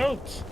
Out.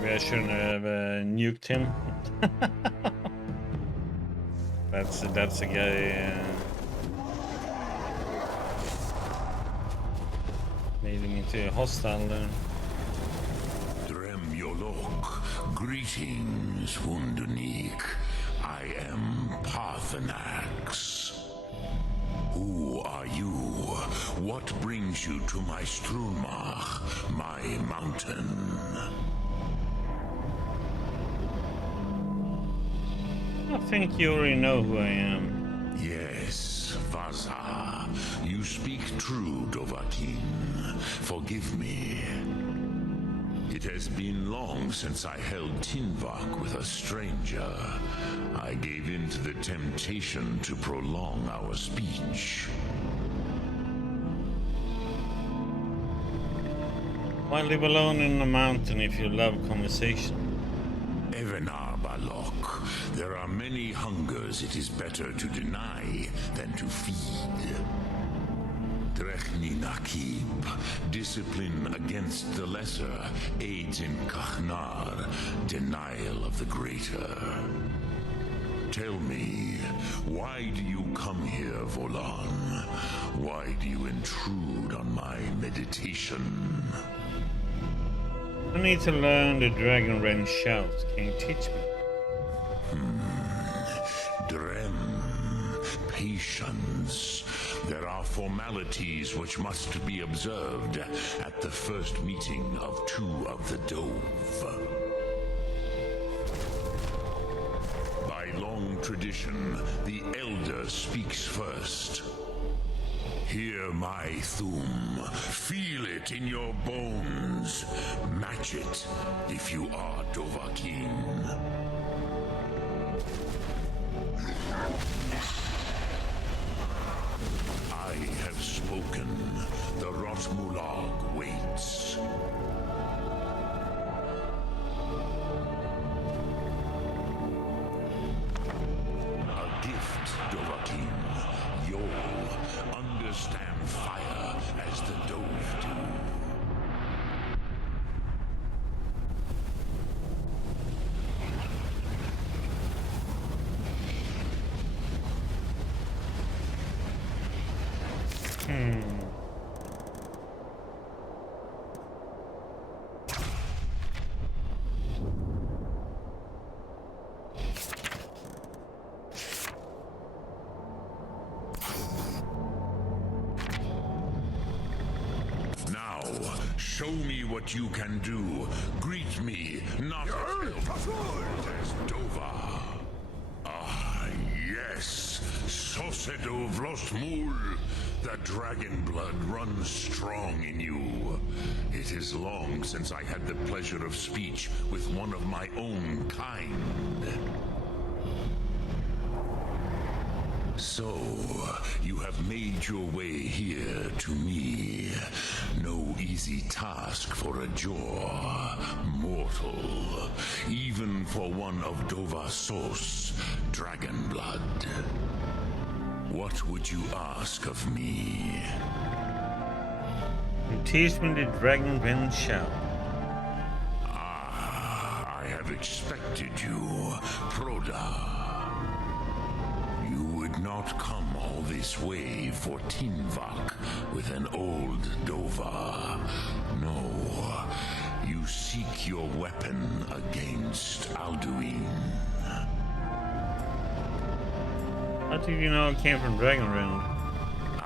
Maybe I shouldn't have nuked him. That's a guy. Made him into a hostile. Greetings, Wunderneek. I am Parthenax. Who are you? What brings you to my Strunmach, my mountain? I think you already know who I am. Yes, Vaza. You speak true, Dovahkiin. Forgive me. It has been long since I held Tinvak with a stranger. I gave in to the temptation to prolong our speech. Why live alone in the mountain if you love conversation? Evenar Balok, there are many hungers it is better to deny than to feed. Drechni Nakib, discipline against the lesser, aids in Kachnar, denial of the greater. Tell me, why do you come here, Volan? Why do you intrude on my meditation? I need to learn the Dragon Wren shout. Can you teach me? Drem, patience. There are formalities which must be observed at the first meeting of two of the Dove. By long tradition, the Elder speaks first. Hear my Thum. Feel it in your bones. Match it if you are Dovahkiin. I have spoken. The Rotmulag waits. A gift, Dovahkiin. You'll understand fire as the Dove do. Now, show me what you can do. Greet me, not as Dova. Ah, yes, Sosedo Vlostmul. The dragon blood runs strong in you. It is long since I had the pleasure of speech with one of my own kind. So, you have made your way here to me. No easy task for a jaw mortal, even for one of Dova Sos, dragon blood. What would you ask of me? You teach me the dragon wind shout. Ah, I have expected you, Proda. You would not come all this way for Tinvak with an old Dova. No, you seek your weapon against Alduin. How did you know it came from Dragonrend?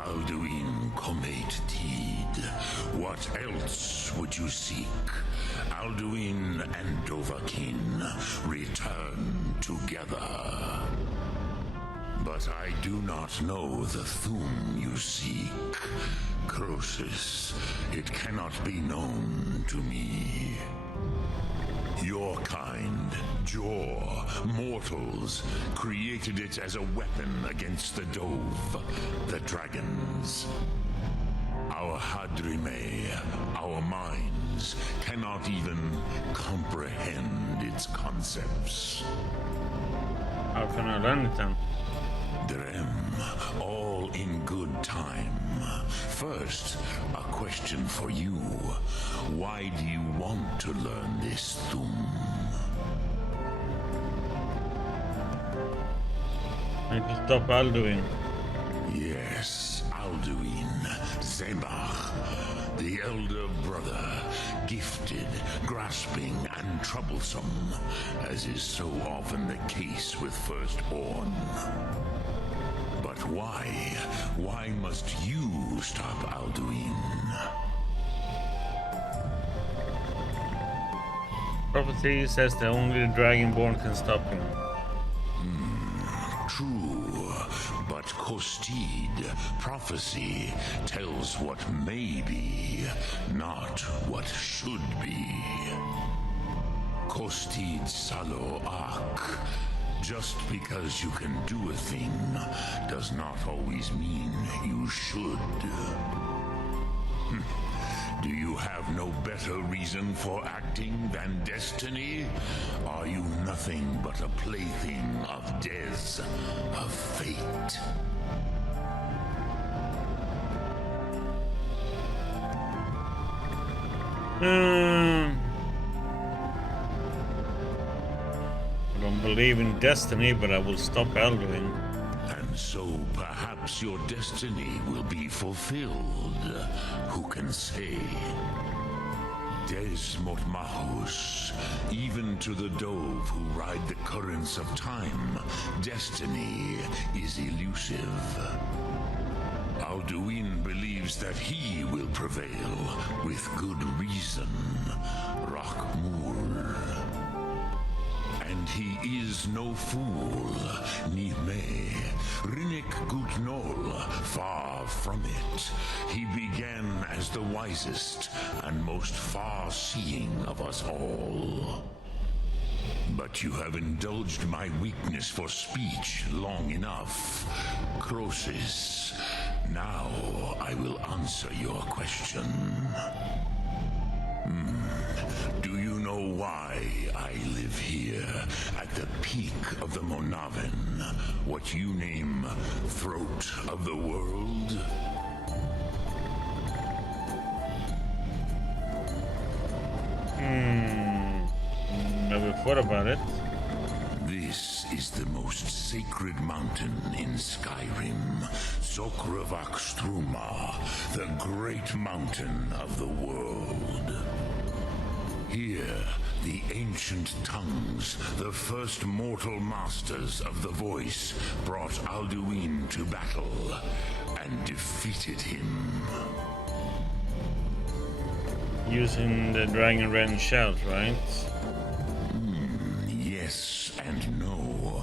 Alduin Comate Teed. What else would you seek? Alduin and Dovahkiin return together. But I do not know the Thum you seek. Croesus, it cannot be known to me. Your kind, Jaw, mortals, created it as a weapon against the Dove, the dragons. Our Hadrime, our minds, cannot even comprehend its concepts. How can I learn it then? Drem, all in good time. First, a question for you. Why do you want to learn this Thum? I can stop Alduin. Yes, Alduin, Zemach, the elder brother, gifted, grasping, and troublesome, as is so often the case with Firstborn. But why? Why must you stop Alduin? Prophecy says that only the Dragonborn can stop him. True, but Kostid, prophecy, tells what may be, not what should be. Kostid Salo Ak. Just because you can do a thing does not always mean you should. Do you have no better reason for acting than destiny? Are you nothing but a plaything of Des, of fate? I don't believe in destiny, but I will stop Alduin. And so perhaps your destiny will be fulfilled. Who can say? Des Motmahus, even to the Dove who ride the currents of time, destiny is elusive. Alduin believes that he will prevail, with good reason. Rachmul. And he is no fool, Nime, Rinnik Gutnol, far from it. He began as the wisest and most far-seeing of us all. But But you have indulged my weakness for speech long enough. Croesus, now I will answer your question. Do you know why I live here, at the peak of the Monaven, what you name throat of the world? Never thought about it. This is the most sacred mountain in Skyrim, Zokravak Struma, the great mountain of the world. Here, the ancient tongues, the first mortal masters of the voice, brought Alduin to battle and defeated him. Using the Dragon Ren shells, right? Yes and no.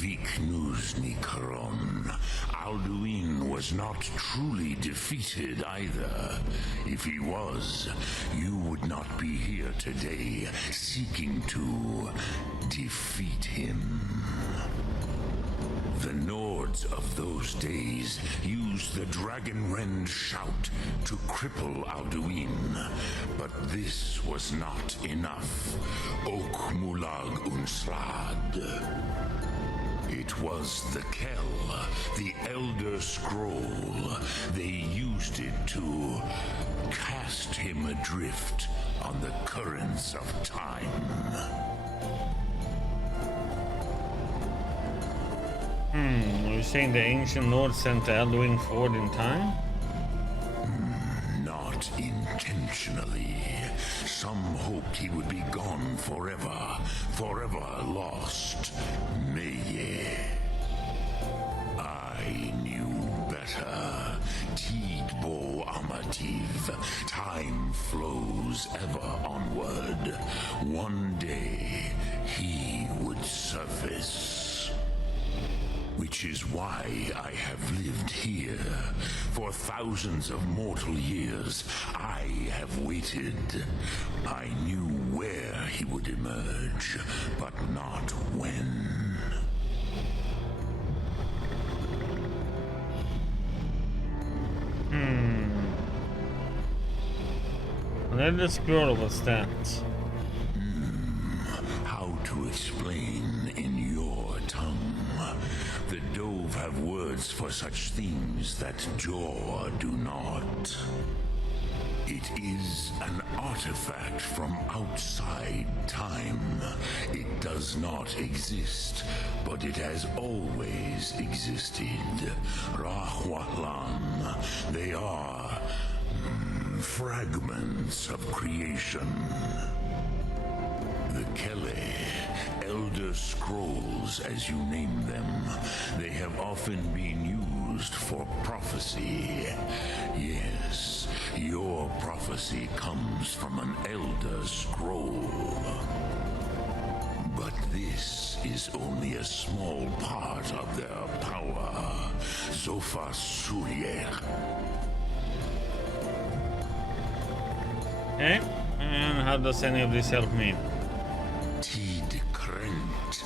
Viknusnikaron. Alduin was not truly defeated either. If he was, you would not be here today seeking to defeat him. The Nords of those days used the Dragon Rend shout to cripple Alduin, but this was not enough. Ok Mulag Unsrad. It was the Kell, the Elder Scroll. They used it to cast him adrift on the currents of time. Are you saying the ancient Nords sent Alduin forward in time? Not intentionally. Some hoped he would be gone forever, forever lost. Meye. I knew better. Tidbo Amativ. Time flows ever onward. One day, he would surface. Which is why I have lived here. For thousands of mortal years, I have waited. I knew where he would emerge, but not when. Another scroll, what's that? How to explain in your tongue? The Dove have words for such things that Jor do not. It is an artifact from outside time. It does not exist, but it has always existed. Rahwalan. They are fragments of creation. The Kele, Elder Scrolls as you name them, they have often been used for prophecy. Yes, your prophecy comes from an Elder Scroll. But this is only a small part of their power. Zofa Suryek. Okay, and how does any of this help me? Tid Krent.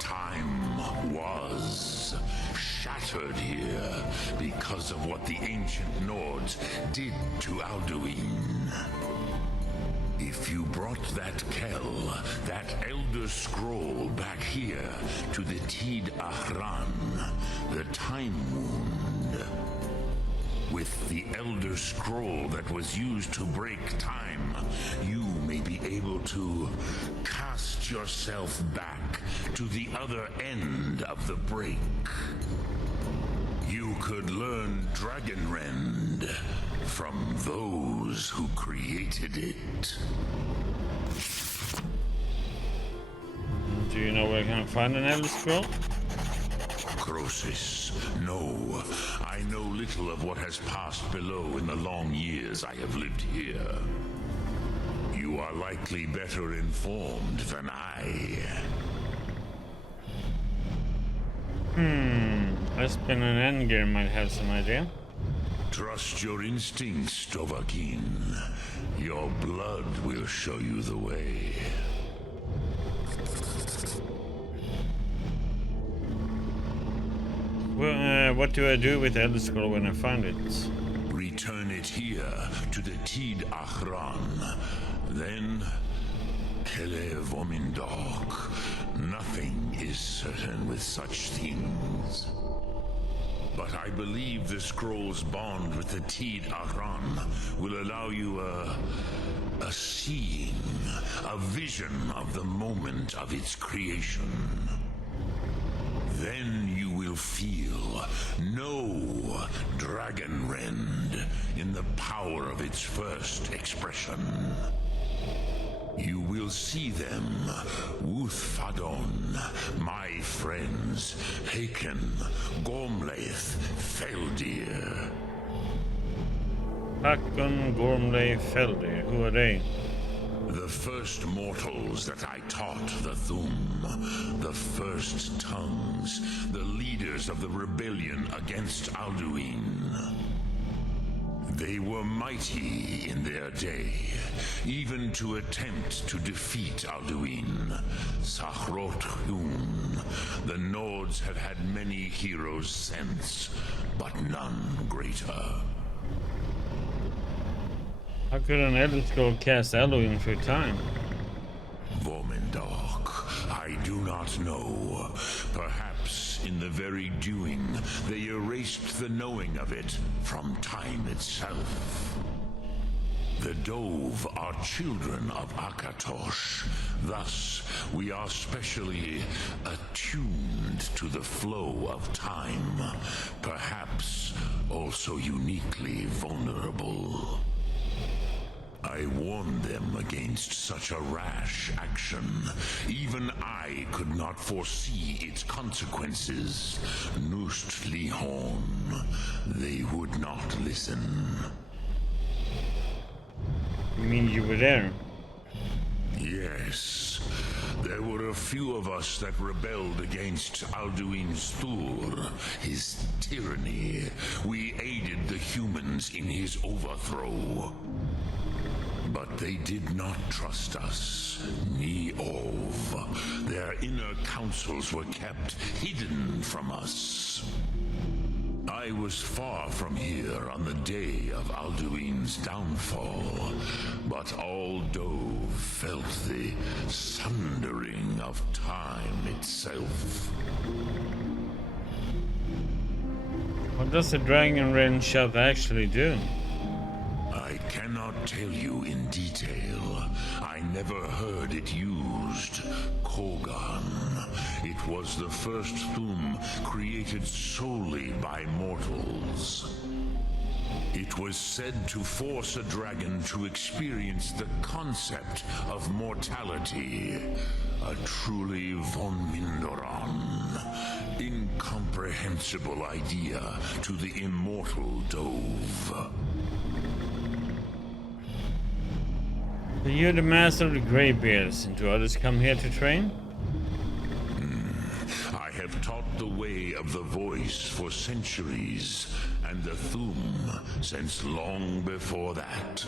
Time was shattered here because of what the ancient Nords did to Alduin. If you brought that Kell, that Elder Scroll back here to the Tid Ahran, the Time Wound, with the Elder Scroll that was used to break time, you may be able to cast yourself back to the other end of the break. You could learn Dragon Rend from those who created it. Do you know where I can find an Elder Scroll? Croesus, no. I know little of what has passed below in the long years I have lived here. You are likely better informed than I. Espen and Engir might have some idea. Trust your instincts, Dovahkiin. Your blood will show you the way. what do I do with the Elder Scroll when I find it? Return it here to the Tid Achran. Then, Kele Vomindok. Nothing is certain with such things. But I believe the scroll's bond with the Tid Achran will allow you a seeing, a vision of the moment of its creation. Then you will feel, know Dragonrend in the power of its first expression. You will see them, Wuthfadon, my friends, Haken, Gormlaith, Feldir. Hakon, Gormley, Feldir. Who are they? The first mortals that I taught the Thum, the first tongues, the leaders of the rebellion against Alduin. They were mighty in their day, even to attempt to defeat Alduin. Sachrot Hun. The Nords have had many heroes since, but none greater. How could an Elder Scroll cast Alduin through time? Vomindok, I do not know. Perhaps in the very doing, they erased the knowing of it from time itself. The Dove are children of Akatosh. Thus, we are specially attuned to the flow of time. Perhaps also uniquely vulnerable. I warned them against such a rash action. Even I could not foresee its consequences. Nust Lihon. They would not listen. You mean you were there? Yes. There were a few of us that rebelled against Alduin's Thur, his tyranny. We aided the humans in his overthrow. But they did not trust us, ni Ov. Their inner counsels were kept hidden from us. I was far from here on the day of Alduin's downfall, but all Dove felt the sundering of time itself. What does the Dragonrend Shout actually do? I cannot tell you in detail. I never heard it used. Kogan. It was the first Thum created solely by mortals. It was said to force a dragon to experience the concept of mortality. A truly von Mindoran, incomprehensible idea to the immortal Dove. So you're the master of the Greybeards, and do others come here to train? I have taught the way of the voice for centuries, and the Thum since long before that.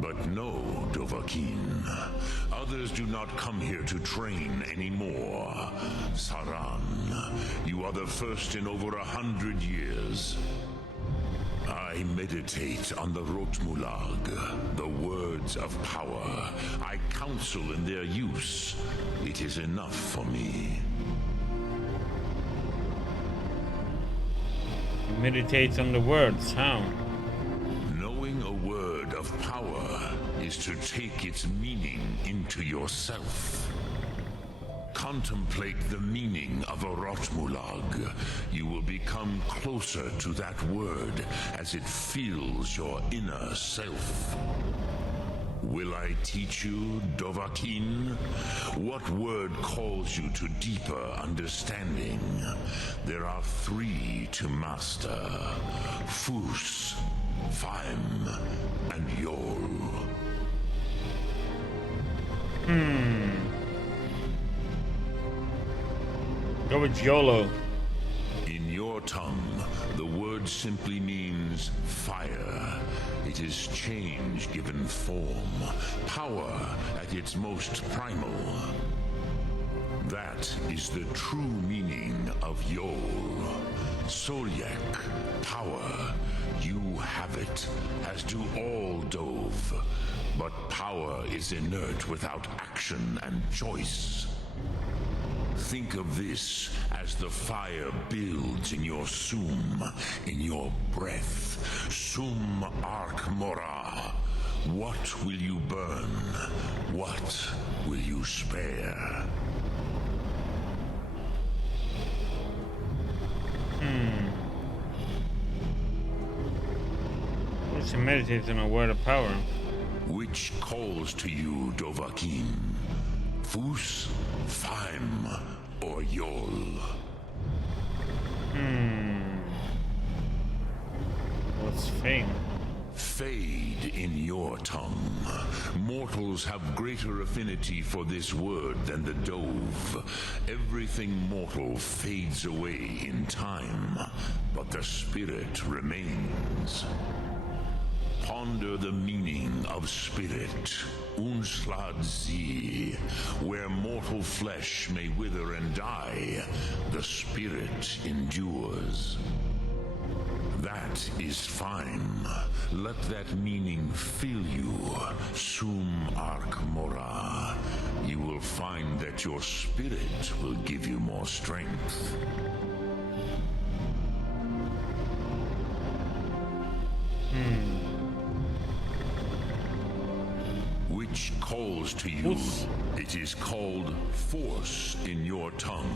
But no, Dovahkiin. Others do not come here to train anymore. Saran, you are the first in over 100 years. I meditate on the Rotmulag, the words of power. I counsel in their use. It is enough for me. Meditate on the words, how? Knowing a word of power is to take its meaning into yourself. Contemplate the meaning of a Rotmulag. You will become closer to that word as it fills your inner self. Will I teach you, Dovahkiin? What word calls you to deeper understanding? There are 3 to master. Fus, Faim, and Yol. Go with YOLO. In your tongue, the word simply means fire. It is change given form, power at its most primal. That is the true meaning of Yol. Solyek, power. You have it, as do all Dove. But power is inert without action and choice. Think of this as the fire builds in your sum, in your breath. Sum Ark Mora. What will you burn? What will you spare? She meditates on a word of power. Which calls to you, Dovahkiin? Fus, Faim, or Yol? What's fame? Fade in your tongue. Mortals have greater affinity for this word than the Dove. Everything mortal fades away in time, but the spirit remains. Ponder the meaning of spirit, Unslad Zi. Where mortal flesh may wither and die, the spirit endures. That is fine. Let that meaning fill you, Sum Ark Mora. You will find that your spirit will give you more strength. Which calls to you. It is called force in your tongue.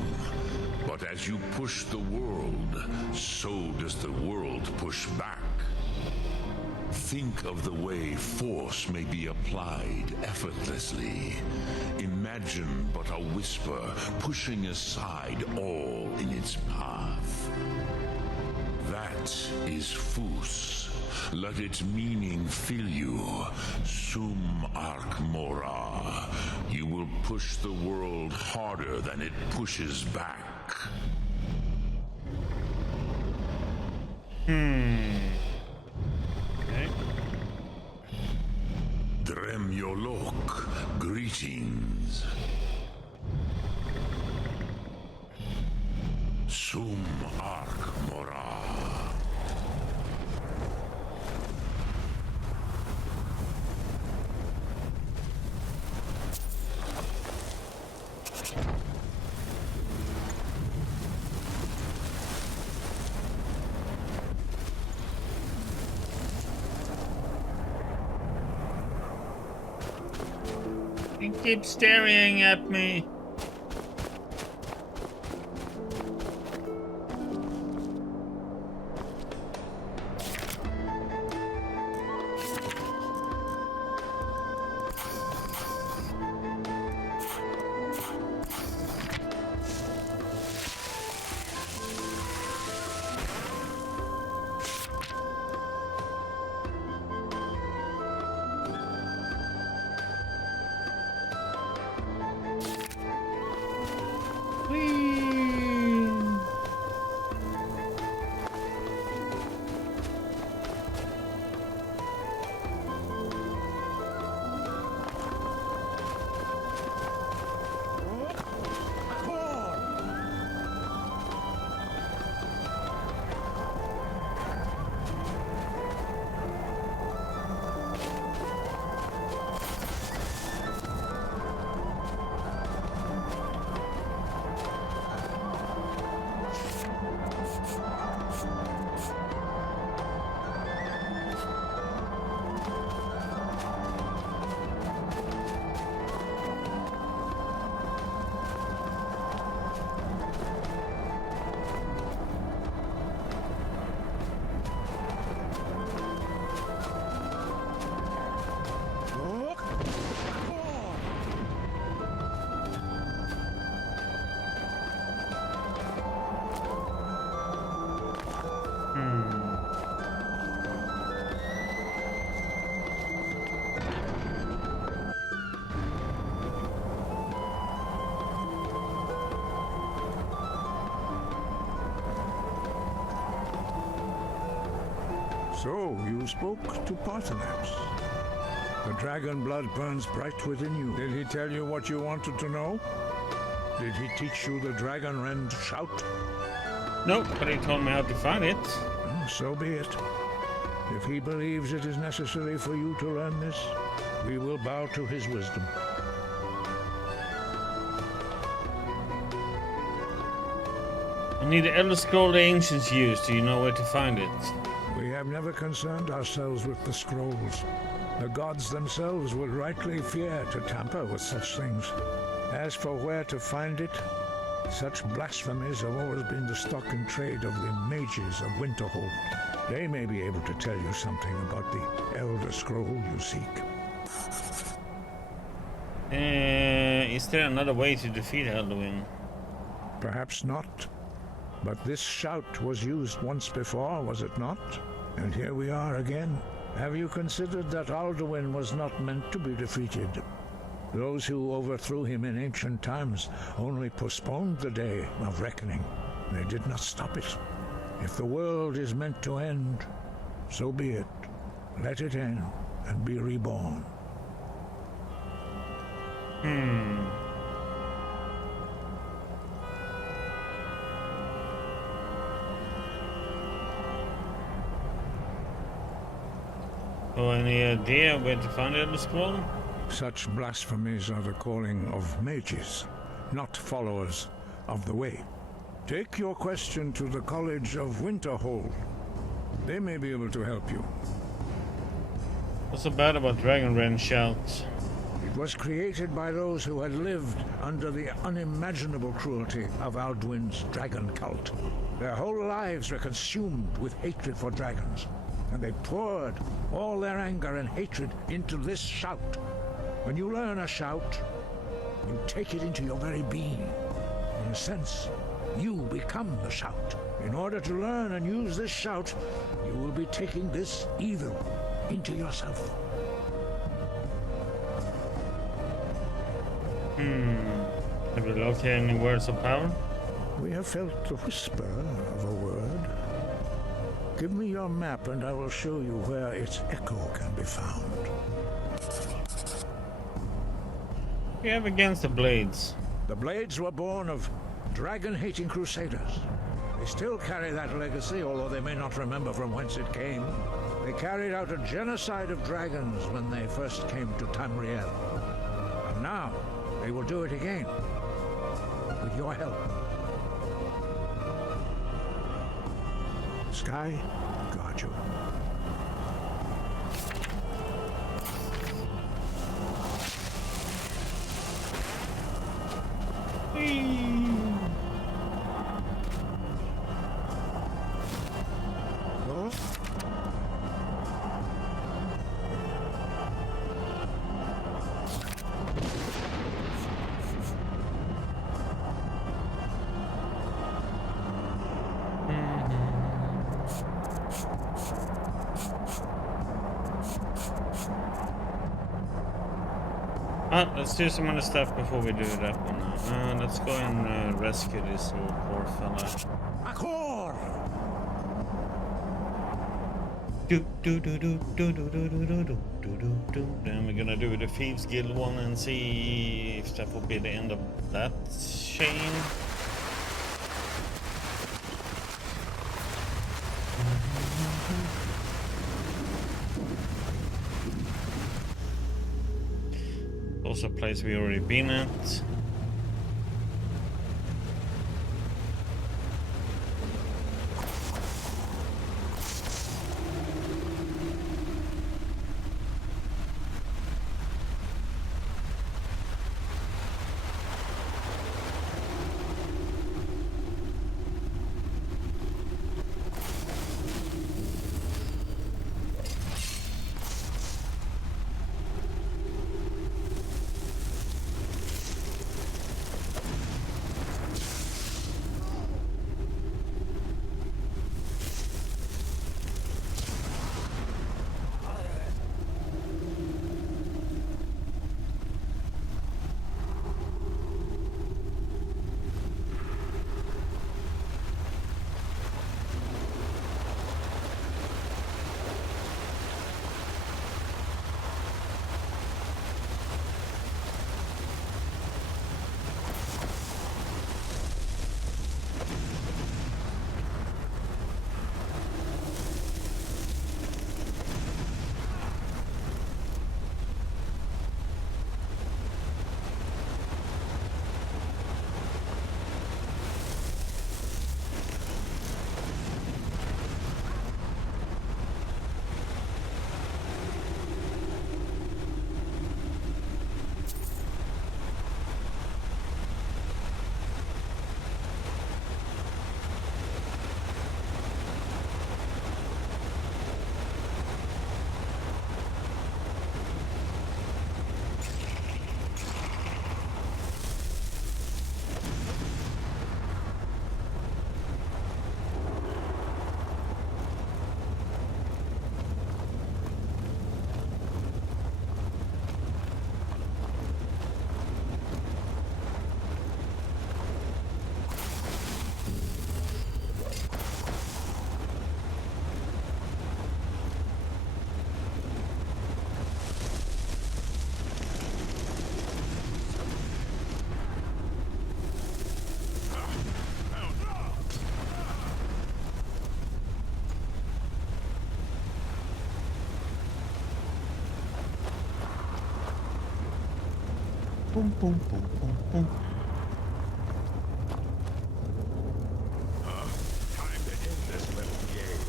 But as you push the world, so does the world push back. Think of the way force may be applied effortlessly. Imagine but a whisper pushing aside all in its path. That is Fus. Let its meaning fill you, Sum Ark Mora. You will push the world harder than it pushes back. Okay. Dremyolok, greetings. Sum Ark Mora. He keeps staring at me. So, you spoke to Parthenax. The dragon blood burns bright within you. Did he tell you what you wanted to know? Did he teach you the dragon rend shout? Nope, but he told me how to find it. So be it. If he believes it is necessary for you to learn this, we will bow to his wisdom. I need the Elder Scroll the Ancients used. Do you know where to find it? We have never concerned ourselves with the scrolls. The gods themselves would rightly fear to tamper with such things. As for where to find it, such blasphemies have always been the stock and trade of the mages of Winterhold. They may be able to tell you something about the Elder Scroll you seek. Is there another way to defeat Alduin? Perhaps not. But this shout was used once before, was it not? And here we are again. Have you considered that Alduin was not meant to be defeated? Those who overthrew him in ancient times only postponed the day of reckoning. They did not stop it. If the world is meant to end, so be it. Let it end and be reborn. Oh, any idea where to find the Elder Scroll? Such blasphemies are the calling of mages, not followers of the way. Take your question to the College of Winterhold. They may be able to help you. What's so bad about Dragonren shouts? It was created by those who had lived under the unimaginable cruelty of Alduin's dragon cult. Their whole lives were consumed with hatred for dragons, and they poured all their anger and hatred into this shout. When you learn a shout, you take it into your very being. In a sense, you become the shout. In order to learn and use this shout, you will be taking this evil into yourself. Have you located any words of power? We have felt the whisper of a word. Give me your map and I will show you where its echo can be found. You have against the Blades. The Blades were born of dragon-hating crusaders. They still carry that legacy, although they may not remember from whence it came. They carried out a genocide of dragons when they first came to Tamriel. And now, they will do it again. With your help. Sky, guard you. Let's do some other stuff before we do that one. Let's go and rescue this little poor fella. Akor! Then we're gonna do the Thieves Guild one and see if that will be the end of that chain. Also a place we already been at. Boom, boom, boom, boom, boom. Time to end this little game.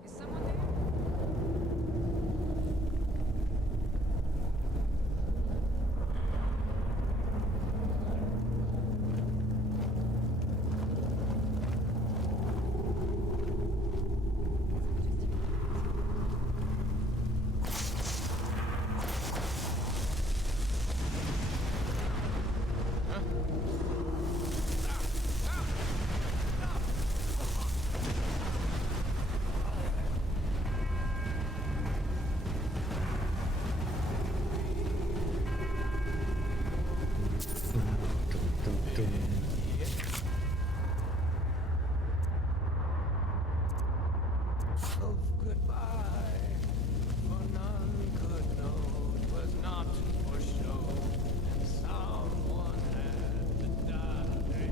Is someone there? Of goodbye, for none could know 'twas not for show, and someone had to die.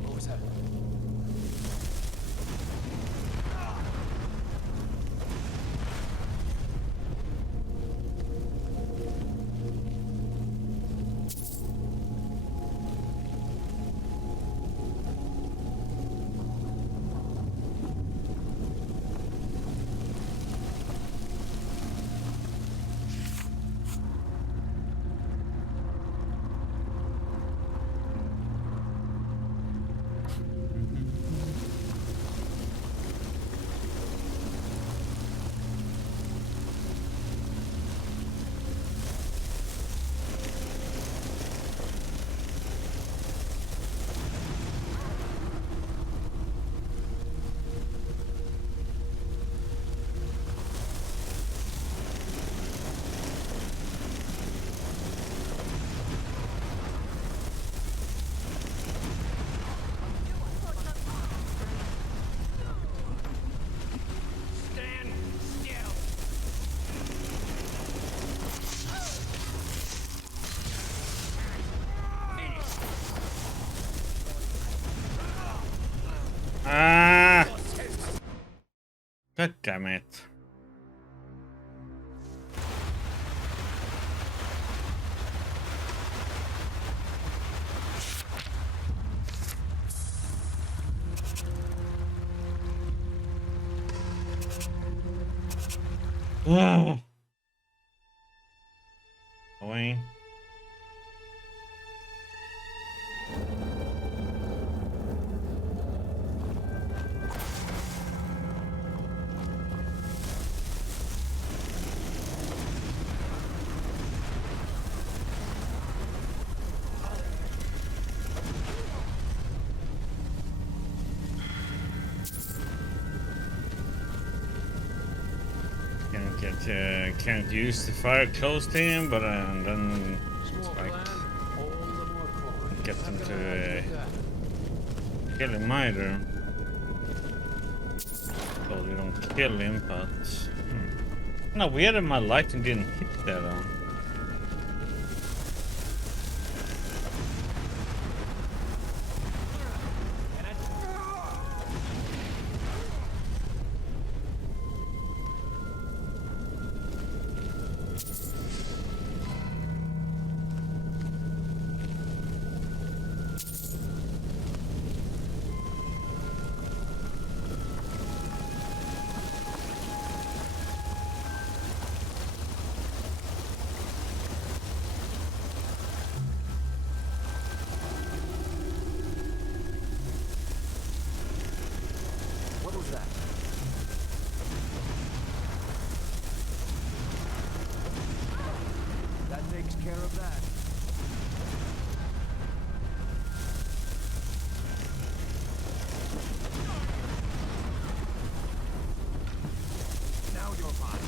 What was that? Stand still. Ah! God damn it. Oh. Wayne. Can't use the fire close to him, but then it's like get them to kill him either. So you don't kill him, but no, weird that my lighting didn't hit there though. Who's that? That takes care of that. Now you're mine.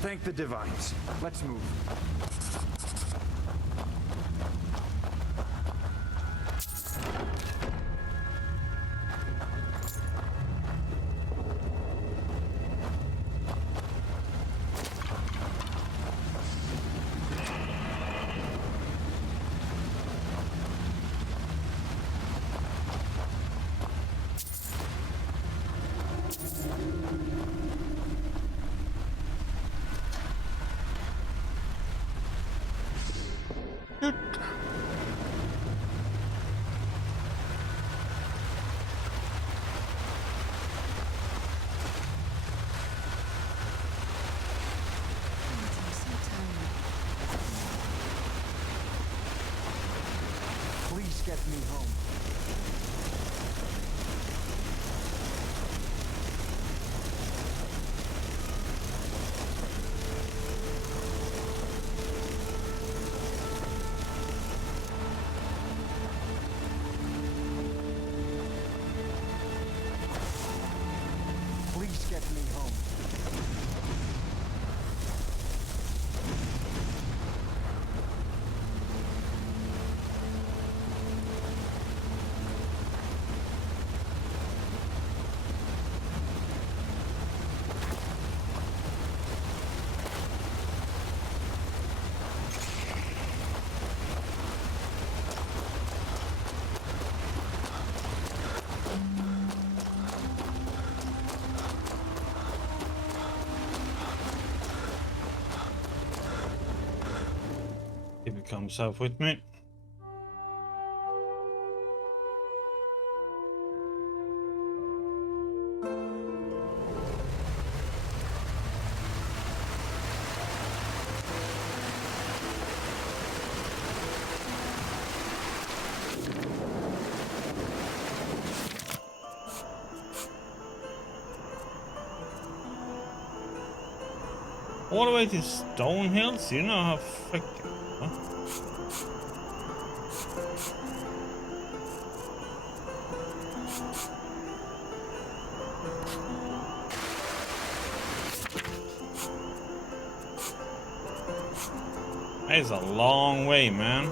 Thank the divines. Let's move. Please get me home. Please get me home. If he comes up with me. All the way to Stone Hills? You know how freaking... What? That is a long way, man.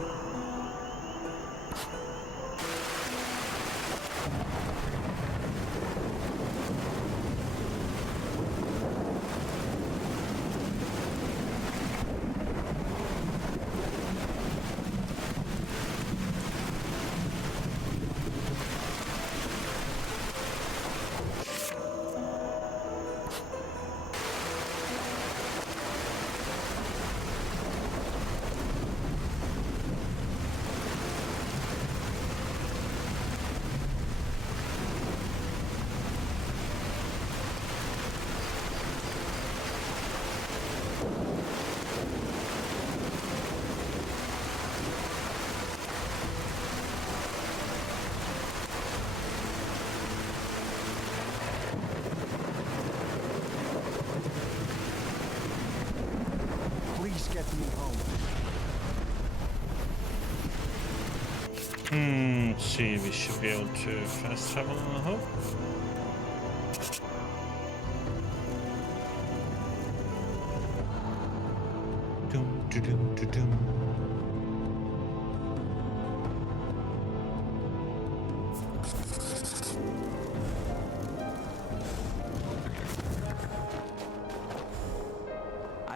Please get me home. Let's see, we should be able to fast travel, I hope. Dum, dum, dum, dum.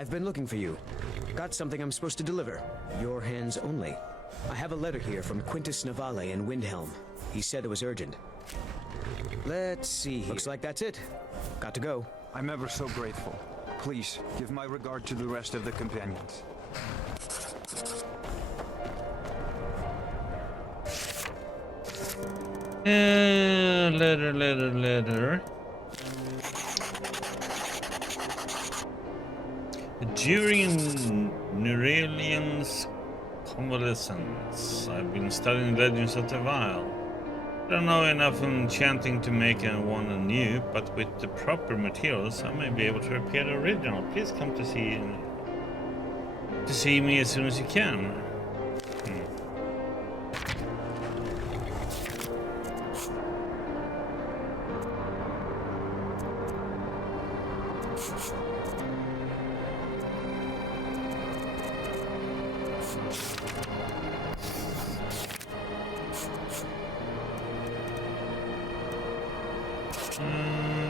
I've been looking for you. Got something I'm supposed to deliver. Your hands only. I have a letter here from Quintus Navale in Windhelm. He said it was urgent. Let's see here. Looks like that's it. Got to go. I'm ever so grateful. Please, give my regard to the rest of the companions. Letter. During Neuralian's convalescence, I've been studying Legends of the Vile. I don't know enough enchanting to make one anew, but with the proper materials, I may be able to repair the original. Please come to see me as soon as you can.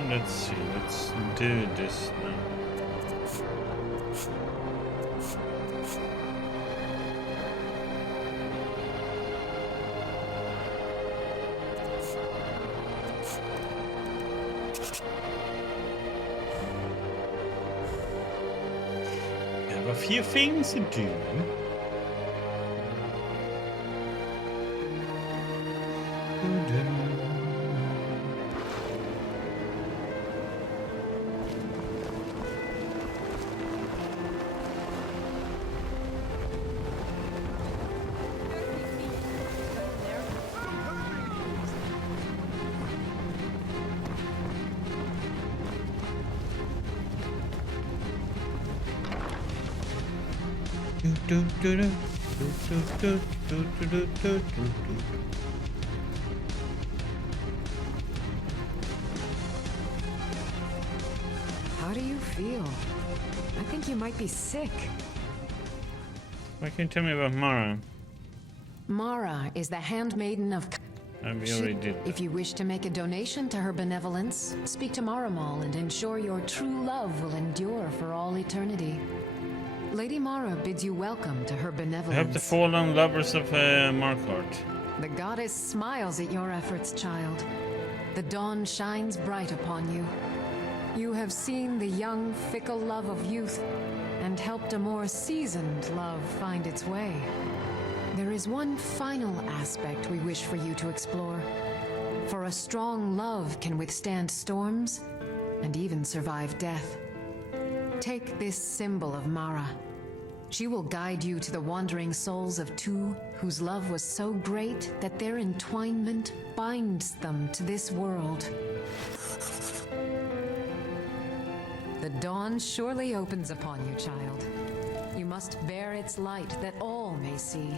Let's see, let's do this now. I have a few things to do. How do you feel? I think you might be sick. What can you tell me about Mara? Mara is the handmaiden of... We already did. If you wish to make a donation to her benevolence, speak to Maramal and ensure your true love will endure for all eternity. Lady Mara bids you welcome to her benevolence. Help the fallen lovers of Marquardt. The goddess smiles at your efforts, child. The dawn shines bright upon you. You have seen the young, fickle love of youth and helped a more seasoned love find its way. There is one final aspect we wish for you to explore. For a strong love can withstand storms and even survive death. Take this symbol of Mara. She will guide you to the wandering souls of two whose love was so great that their entwinement binds them to this world. The dawn surely opens upon you, child. You must bear its light that all may see.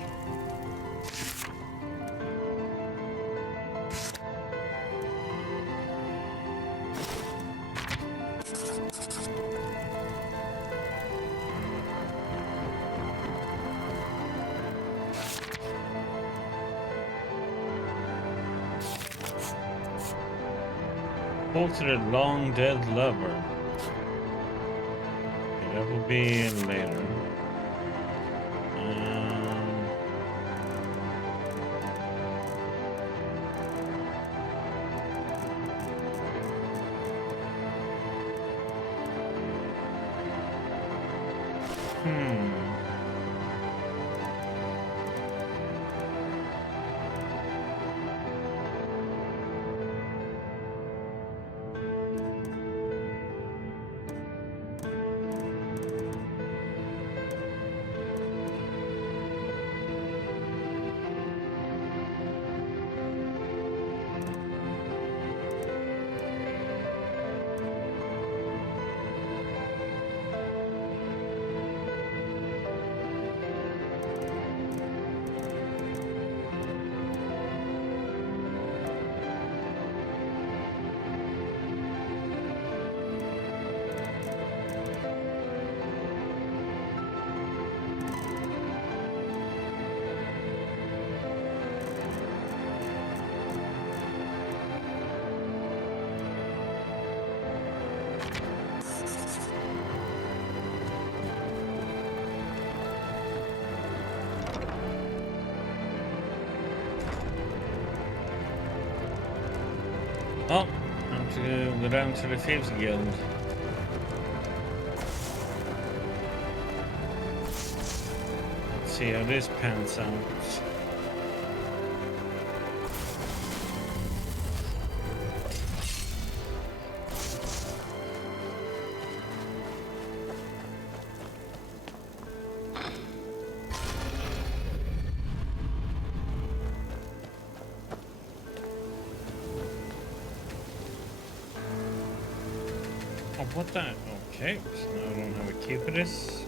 Talk to the long dead lover. Okay, that will be later. Oh, I have to go down to the Thieves Guild. Let's see how this pans out. Oh, what the? Okay, so now I don't have a key for this.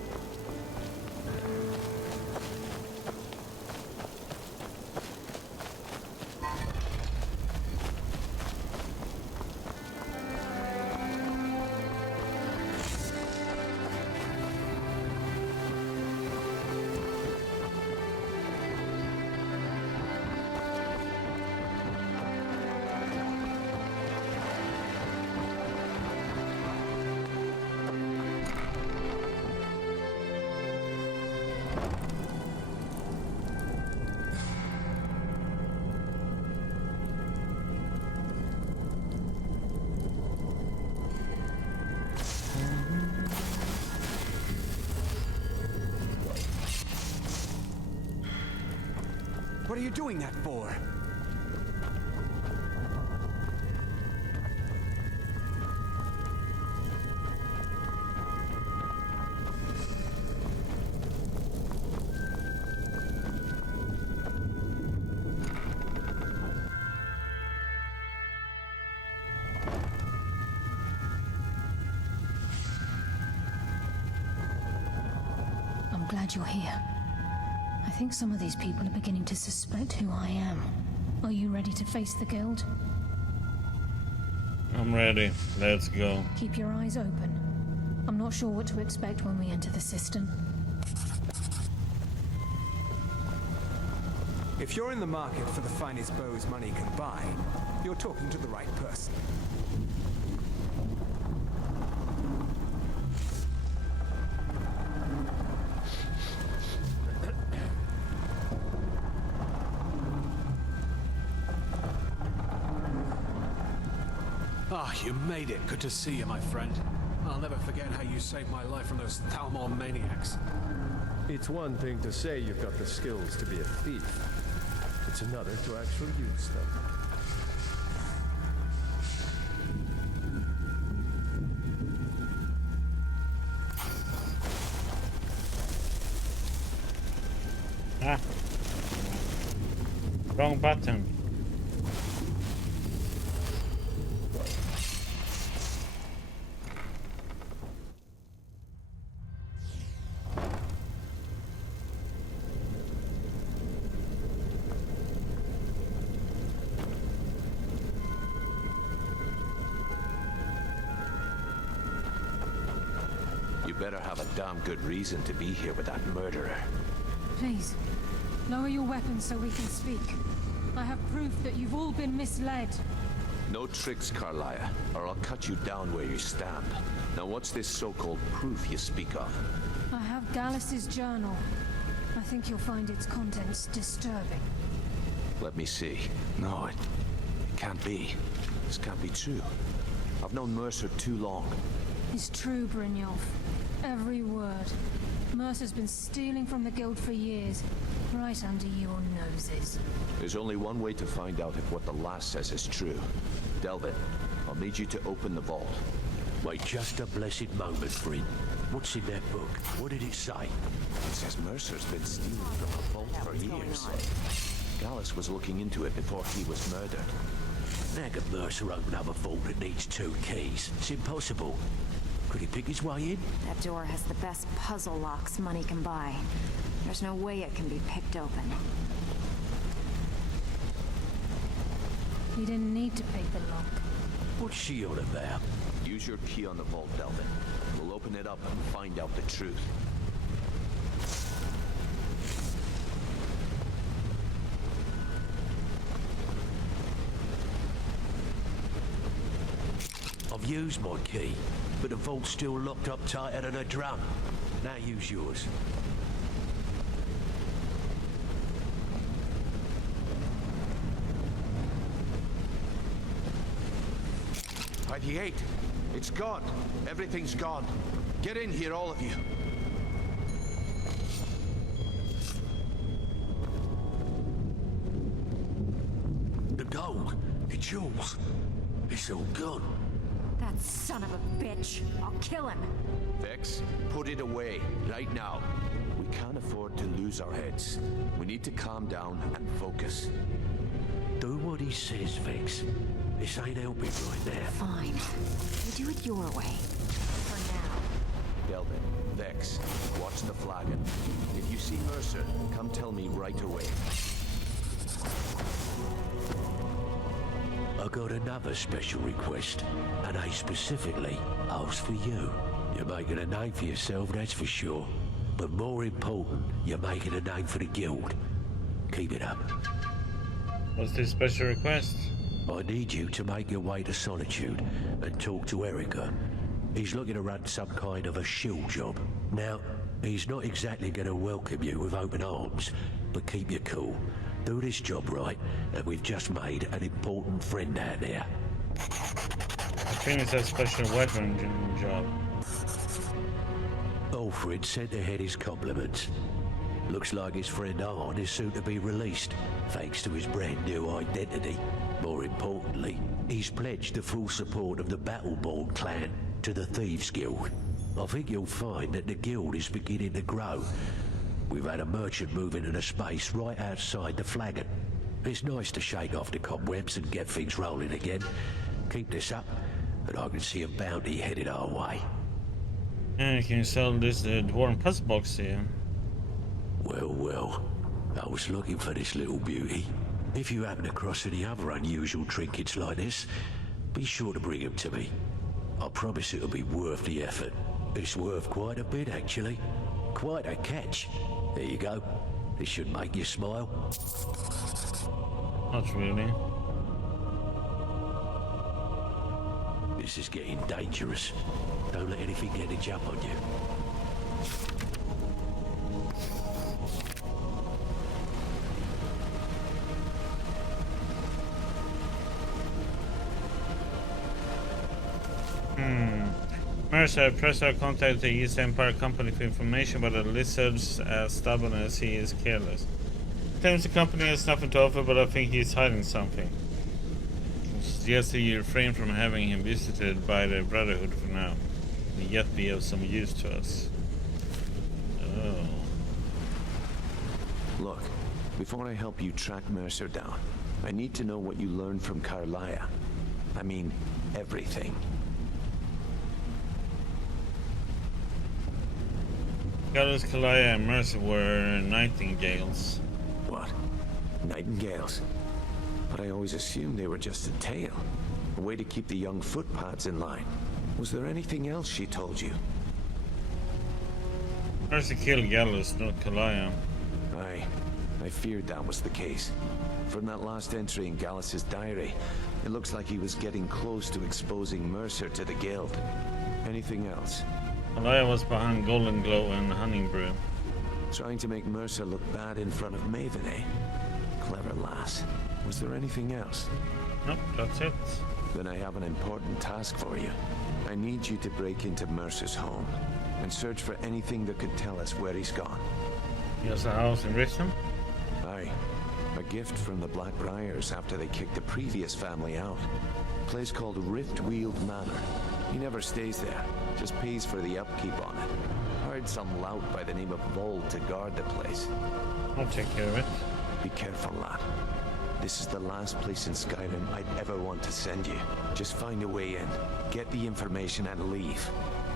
What are you doing that for? I'm glad you're here. I think some of these people are beginning to suspect who I am. Are you ready to face the guild? I'm ready. Let's go. Keep your eyes open. I'm not sure what to expect when we enter the system. If you're in the market for the finest bows money can buy, you're talking to the right person. Ah, you made it. Good to see you, my friend. I'll never forget how you saved my life from those Thalmor maniacs. It's one thing to say you've got the skills to be a thief. It's another to actually use them. Ah. Wrong button. Better have a damn good reason to be here with that murderer. Please, lower your weapons so we can speak. I have proof that you've all been misled. No tricks, Carlia, or I'll cut you down where you stand. Now what's this so-called proof you speak of? I have Gallus's journal. I think you'll find its contents disturbing. Let me see. No, it can't be. This can't be true. I've known Mercer too long. It's true, Brynjolf. Every word. Mercer's been stealing from the guild for years, right under your noses. There's only one way to find out if what the lass says is true. Delvin, I'll need you to open the vault. Wait just a blessed moment, Bryn. What's in that book? What did it say? It says Mercer's been stealing from the vault for years. Gallus was looking into it before he was murdered. How could Mercer open up a vault that needs 2 keys? It's impossible. Could he pick his way in? That door has the best puzzle locks money can buy. There's no way it can be picked open. You didn't need to pick the lock. What's she on about? Use your key on the vault, Delvin. We'll open it up and find out the truth. I've used my key, but the vault's still locked up tighter than a drum. Now use yours. 38. It's gone. Everything's gone. Get in here, all of you. The gold. It's yours. It's all gone. That son of a bitch. I'll kill him. Vex, put it away, right now. We can't afford to lose our heads. We need to calm down and focus. Do what he says, Vex. This ain't helping right now. Fine. You do it your way. For now. Delvin, Vex, watch the flagon. If you see Mercer, come tell me right away. I got another special request, and I specifically asked for you. You're making a name for yourself, that's for sure. But more important, you're making a name for the guild. Keep it up. What's this special request? I need you to make your way to Solitude and talk to Erica. He's looking to run some kind of a shield job. Now, he's not exactly going to welcome you with open arms, but keep your cool. Do this job right, and we've just made an important friend out there. I think it's a special weapon job. Alfred sent ahead his compliments. Looks like his friend Arn is soon to be released, thanks to his brand new identity. More importantly, he's pledged the full support of the Battleborn clan to the Thieves Guild. I think you'll find that the guild is beginning to grow. We've had a merchant move into the space right outside the flagon. It's nice to shake off the cobwebs and get things rolling again. Keep this up, and I can see a bounty headed our way. And you can sell this dwarven puzzle box here. Well, well, I was looking for this little beauty. If you happen across any other unusual trinkets like this, be sure to bring them to me. I promise it'll be worth the effort. It's worth quite a bit, actually. Quite a catch. There you go. This should make you smile. Not really. This is getting dangerous. Don't let anything get a jump on you. Mercer pressed our contact the East Empire Company for information, but the lizard's as stubborn as he is careless. He claims the company has nothing to offer, but I think he's hiding something. Suggest you refrain from having him visited by the Brotherhood for now. May yet be of some use to us. Oh. Look, before I help you track Mercer down, I need to know what you learned from Carlia. I mean, everything. Gallus, Kalaya, and Mercer were nightingales. What? Nightingales? But I always assumed they were just a tale. A way to keep the young footpads in line. Was there anything else she told you? Mercer killed Gallus, not Kalaya. Aye. I feared that was the case. From that last entry in Gallus's diary, it looks like he was getting close to exposing Mercer to the guild. Anything else? Kalaya was behind Golden Glow and Hunting Brew. Trying to make Mercer look bad in front of Maven, eh? Clever lass. Was there anything else? Nope, that's it. Then I have an important task for you. I need you to break into Mercer's home and search for anything that could tell us where he's gone. He has a house in Risham? Aye. A gift from the Blackbriars after they kicked the previous family out. A place called Riftweald Manor. He never stays there, just pays for the upkeep on it. Hired some lout by the name of Vold to guard the place. I'll take care of it. Be careful, lad. This is the last place in Skyrim I'd ever want to send you. Just find a way in, get the information and leave.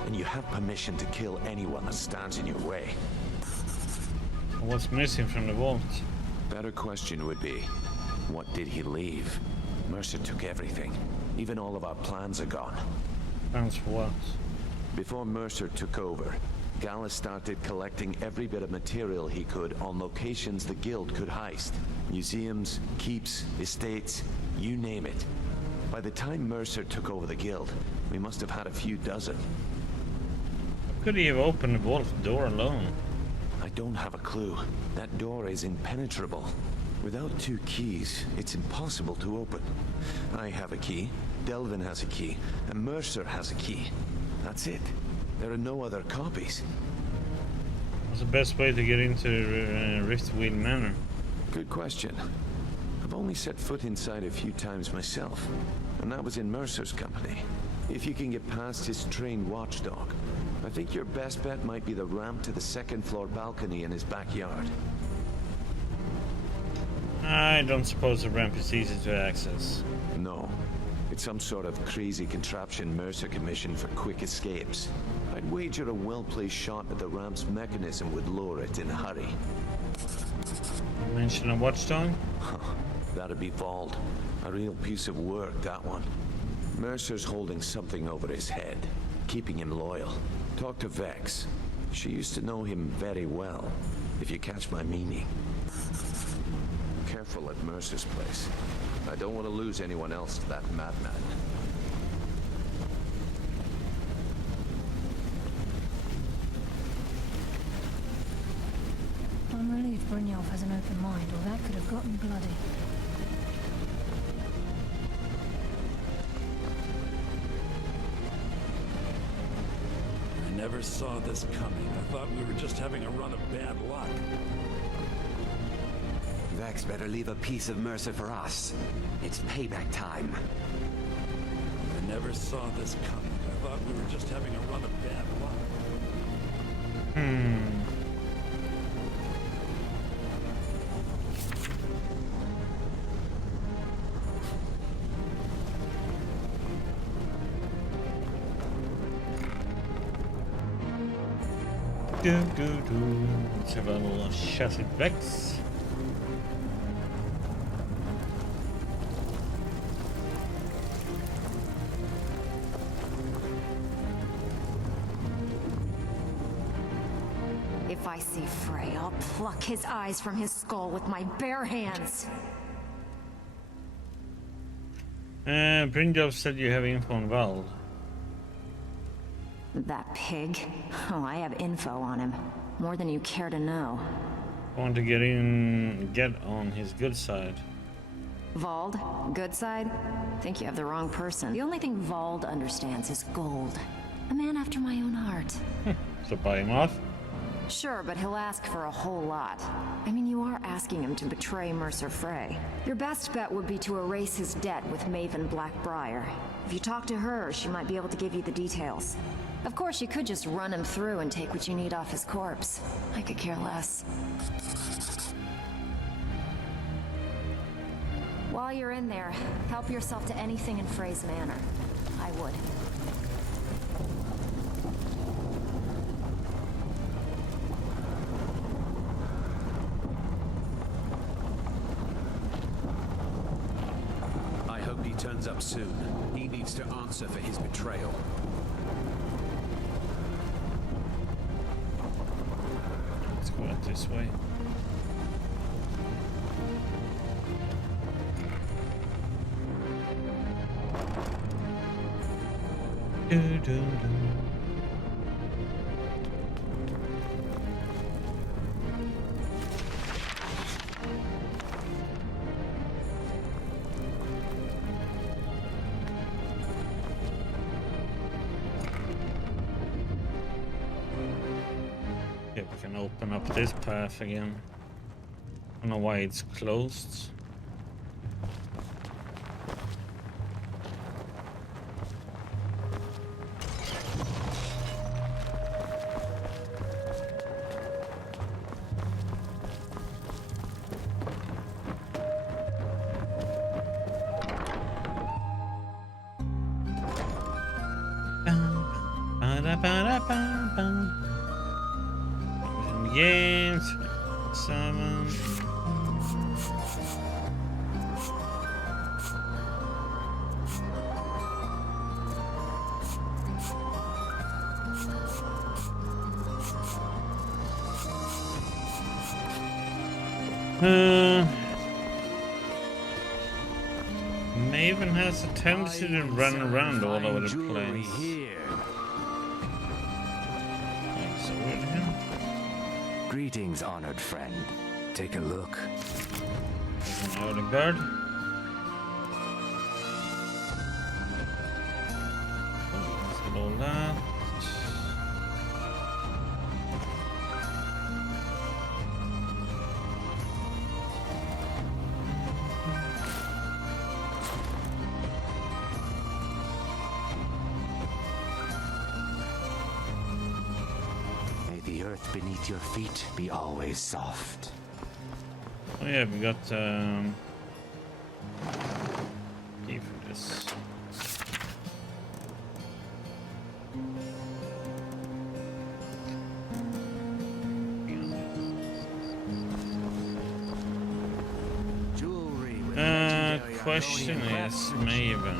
And you have permission to kill anyone that stands in your way. What's missing from the vault? Better question would be, what did he leave? Mercer took everything. Even all of our plans are gone. Plans for what? Before Mercer took over, Gallus started collecting every bit of material he could on locations the guild could heist. Museums, keeps, estates, you name it. By the time Mercer took over the guild, we must have had a few dozen. How could he have opened the vault door alone? I don't have a clue. That door is impenetrable. Without 2 keys, it's impossible to open. I have a key. Delvin has a key, and Mercer has a key. That's it. There are no other copies. What's the best way to get into Riftwheel Manor? Good question. I've only set foot inside a few times myself, and that was in Mercer's company. If you can get past his trained watchdog, I think your best bet might be the ramp to the second-floor balcony in his backyard. I don't suppose the ramp is easy to access. No. It's some sort of crazy contraption Mercer commissioned for quick escapes. I'd wager a well-placed shot at the ramp's mechanism would lower it in a hurry. Mention a watchdog? That'd be Vald. A real piece of work, that one. Mercer's holding something over his head, keeping him loyal. Talk to Vex. She used to know him very well, if you catch my meaning. Careful at Mercer's place. I don't want to lose anyone else to that madman. I'm relieved Brynjolf has an open mind, or that could have gotten bloody. I never saw this coming. I thought we were just having a run of bad luck. Vex better leave a piece of Mercer for us. It's payback time. I never saw this coming. I thought we were just having a run of bad luck. Let's have a little chat with Vex. If I see Frey, I'll pluck his eyes from his skull with my bare hands. Brynjolf said you have info on Vald. That pig? Oh, I have info on him. More than you care to know. Want to get on his good side. Vald? Good side? Think you have the wrong person. The only thing Vald understands is gold. A man after my own heart. So buy him off? Sure, but he'll ask for a whole lot. I mean, you are asking him to betray Mercer Frey. Your best bet would be to erase his debt with Maven Blackbriar. If you talk to her, she might be able to give you the details. Of course, you could just run him through and take what you need off his corpse. I could care less. While you're in there, help yourself to anything in Frey's manor. I would. I hope he turns up soon. He needs to answer for his betrayal. Let's go out this way. Okay, we can open up this path again. I don't know why it's closed. Games, 7. Maven has a tendency to run around all over the place. So we're here. Greetings, honored friend. Take a look. There's an early bird. cancel all that. May the earth beneath your feet be always soft. Oh yeah, we got key for this. Question is Maven.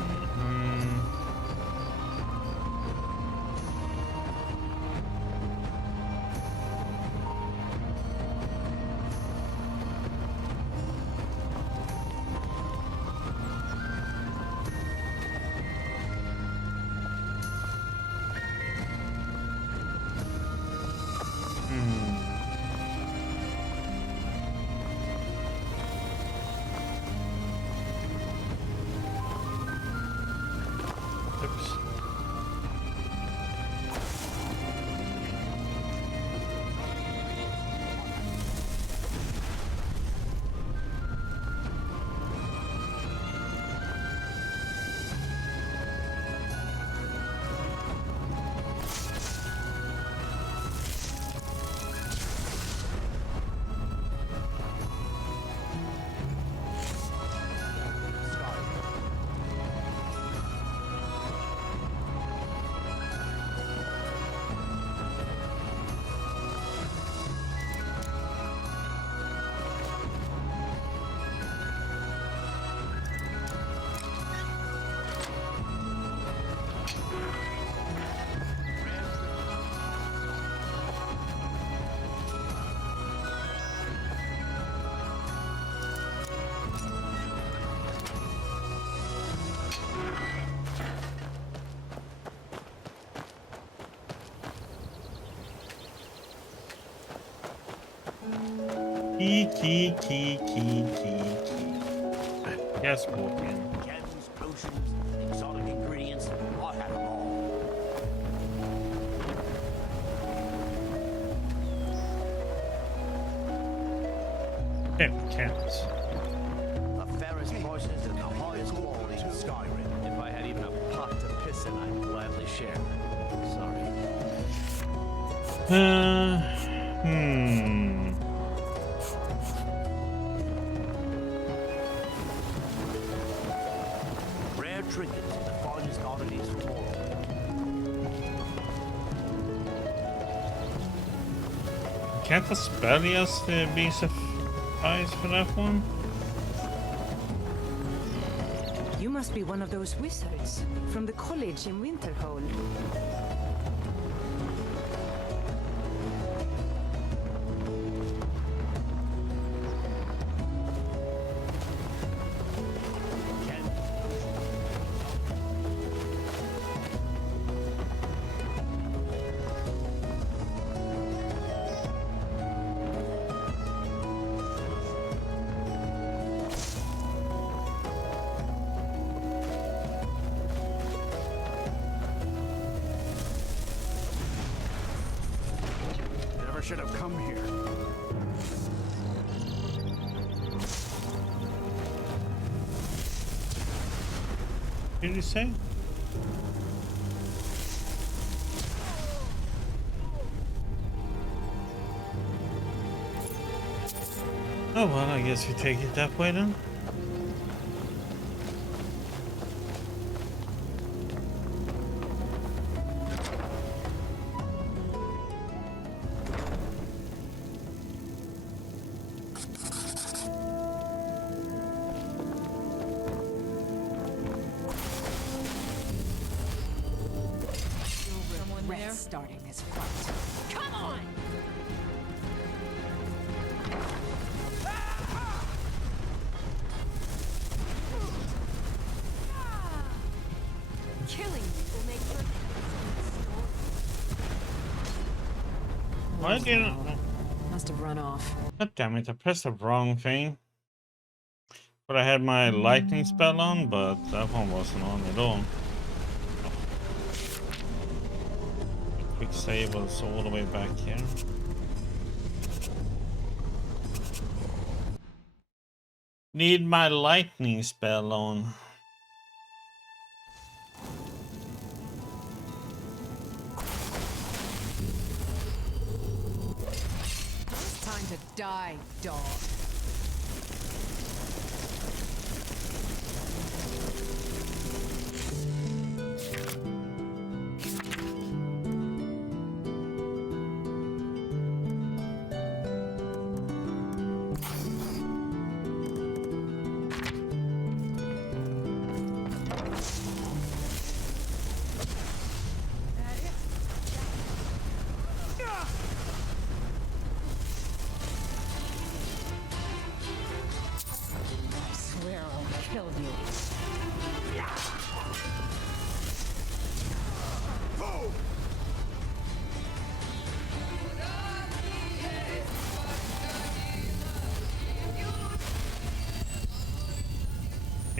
Key. Yes, Scorpion. Gems, potions, exotic ingredients, I had them all. Cats. The fairest voices and the highest quality in Skyrim. If I had even a pot to piss in, I'd gladly share. Sorry. Rare trinkets and the finest oddities from all. Can't the spellias be suffice for that one? You must be one of those wizards from the college in Winterhold. Should have come here. What did you say? Oh well, I guess we take it that way then. Starting this fight. Come on! Killing you will make your Why didn't Must have run off. God damn it, I pressed the wrong thing. But I had my lightning spell on, but that one wasn't on at all. Sable's all the way back here. Need my lightning spell on. It's time to die, dog.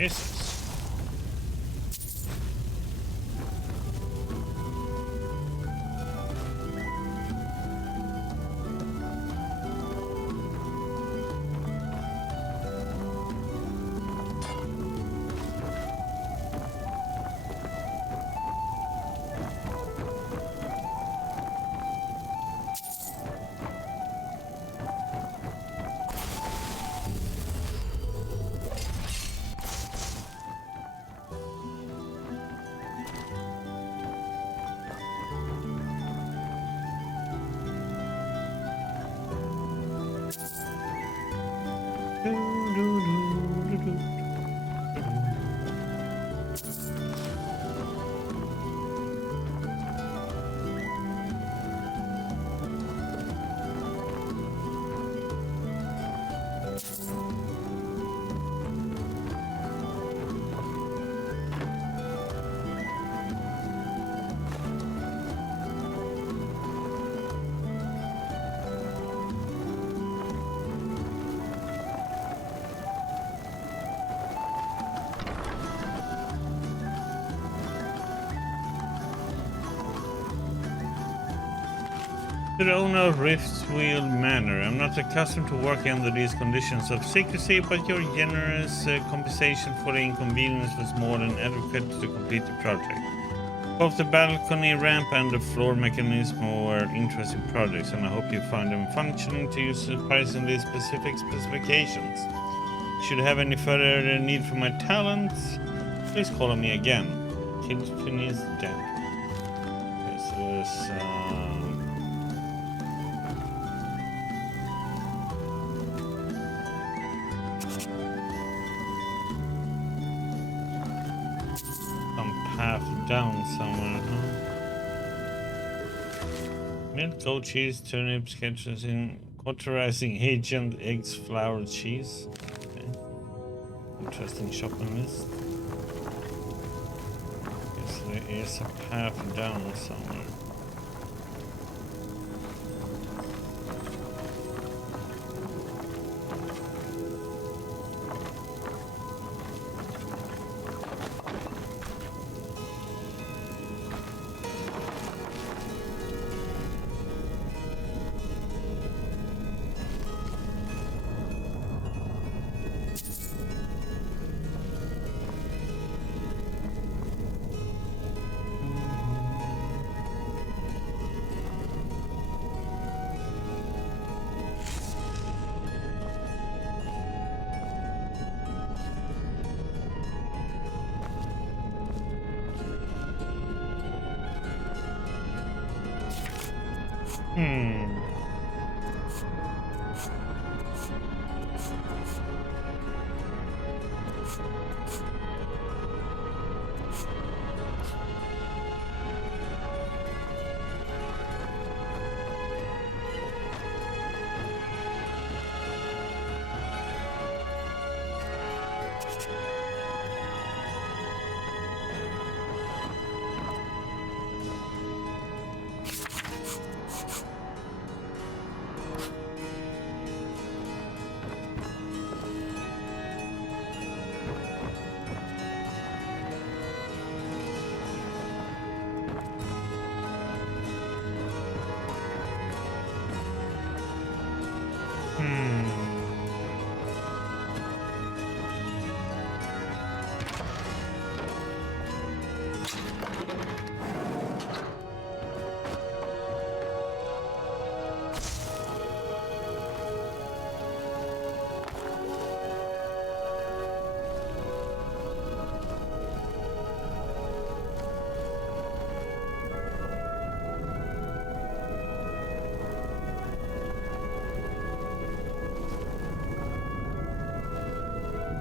Jesus. To the owner of Riftwheel Manor, I'm not accustomed to working under these conditions of secrecy, but your generous compensation for the inconvenience was more than adequate to complete the project. Both the balcony ramp and the floor mechanism were interesting projects, and I hope you find them functioning to your surprisingly specific specifications. Should you have any further need for my talents, please call on me again. Kilfin is dead. Okay, so there's down somewhere, huh? Milk, goat cheese, turnips, ketchup, cauterizing agent, eggs, flour, cheese. Okay. Interesting shopping list. Guess there is a path down somewhere.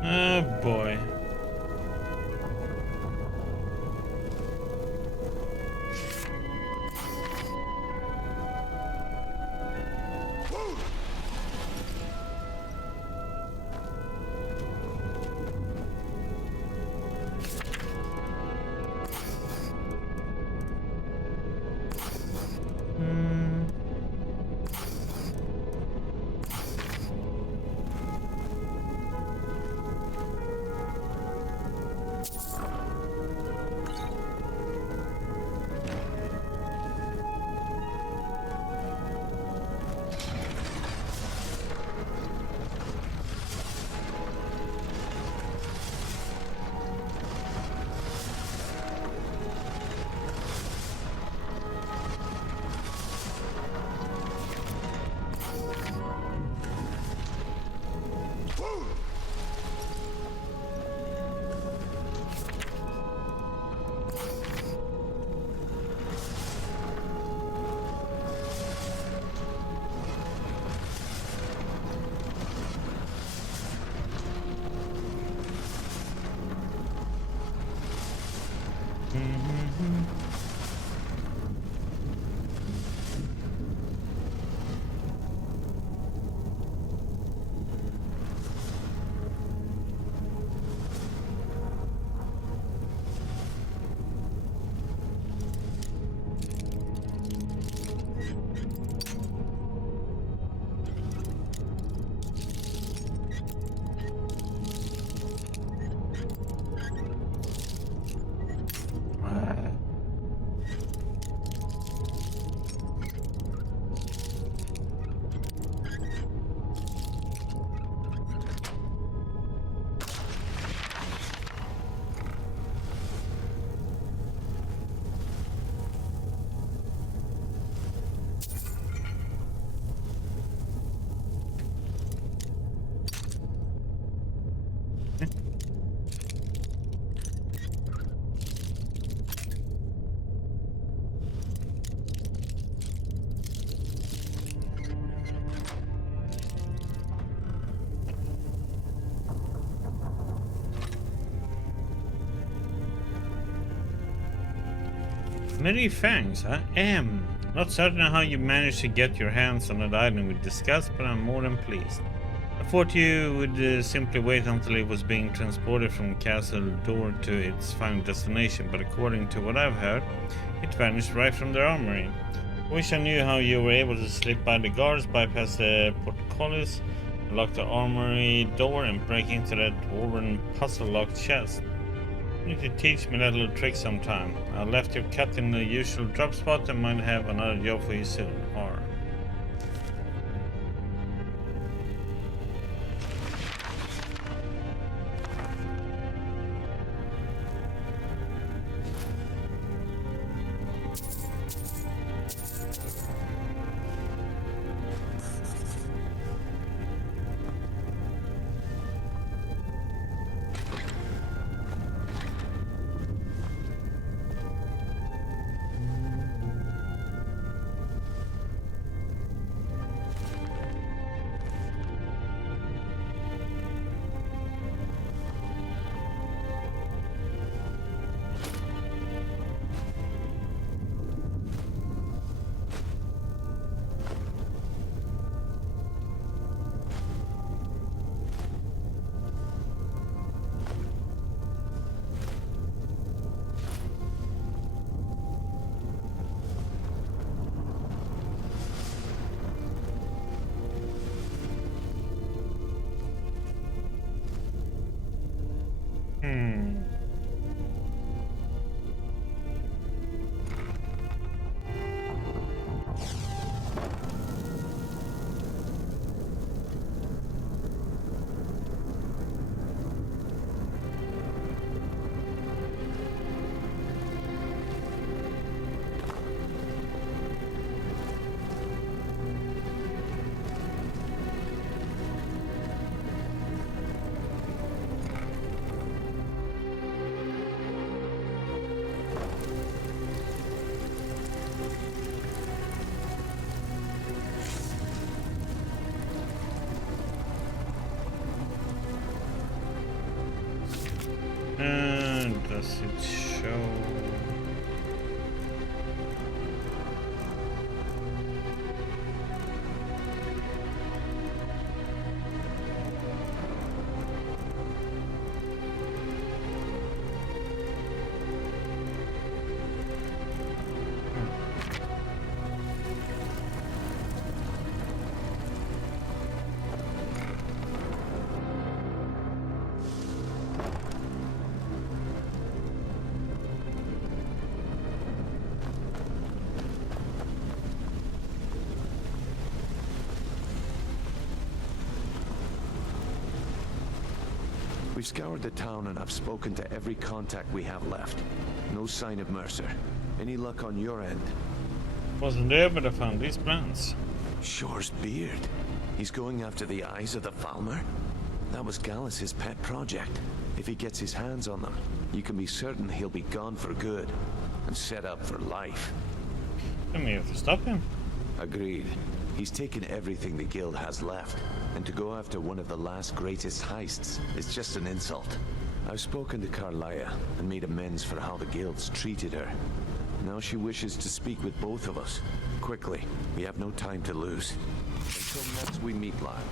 Oh boy. Many thanks, huh? Not certain how you managed to get your hands on that item we discussed, but I'm more than pleased. I thought you would simply wait until it was being transported from Castle Door to its final destination, but according to what I've heard, it vanished right from their armory. I wish I knew how you were able to slip by the guards, bypass the portcullis, lock the armory door, and break into that dwarven puzzle-locked chest. You need to teach me that little trick sometime. I left your cat in the usual drop spot and might have another job for you soon. Or We've scoured the town and I've spoken to every contact we have left. No sign of Mercer. Any luck on your end? Wasn't there, but I found these plants. Shore's beard. He's going after the eyes of the Falmer? That was Gallus' pet project. If he gets his hands on them, you can be certain he'll be gone for good and set up for life. Then we have to stop him. Agreed. He's taken everything the guild has left, and to go after one of the last greatest heists is just an insult. I've spoken to Carlia and made amends for how the guild's treated her. Now she wishes to speak with both of us. Quickly, we have no time to lose. Until next we meet, lad.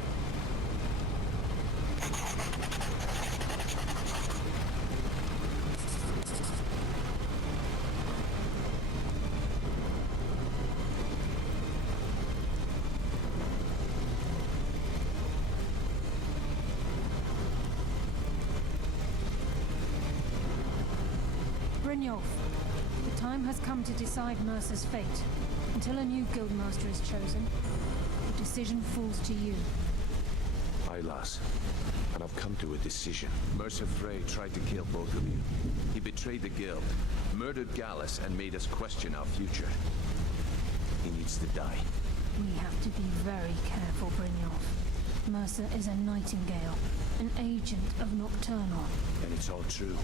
Brynjolf, the time has come to decide Mercer's fate. Until a new guildmaster is chosen, the decision falls to you. Aye, lass. And I've come to a decision. Mercer Frey tried to kill both of you. He betrayed the guild, murdered Gallus, and made us question our future. He needs to die. We have to be very careful, Brynjolf. Mercer is a nightingale, an agent of Nocturnal. And it's all true.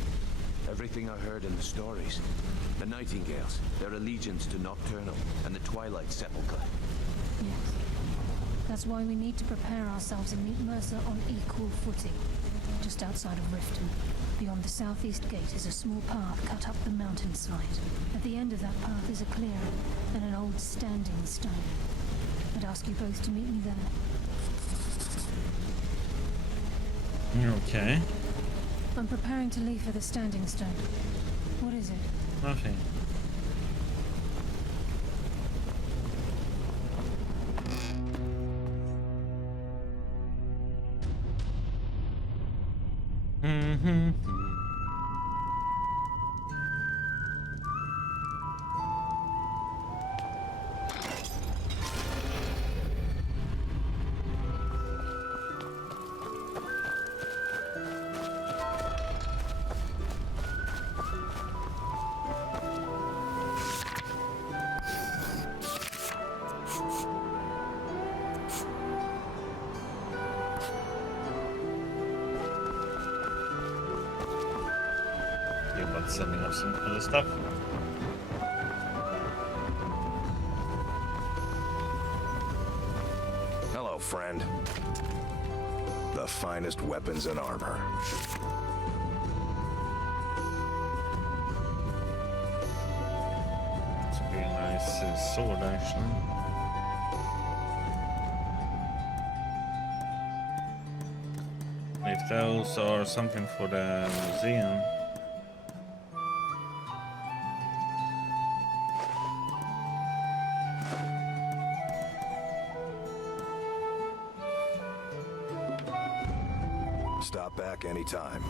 Everything I heard in the stories. The Nightingales, their allegiance to Nocturnal, and the Twilight Sepulchre. Yes. That's why we need to prepare ourselves and meet Mercer on equal footing. Just outside of Riften, beyond the southeast gate is a small path cut up the mountainside. At the end of that path is a clearing and an old standing stone. I'd ask you both to meet me there. Okay. I'm preparing to leave for the standing stone. What is it? Nothing. Setting up some other stuff. Hello, friend. The finest weapons and armor. It's a really nice sword, actually. If those are something for the museum. Stop back anytime.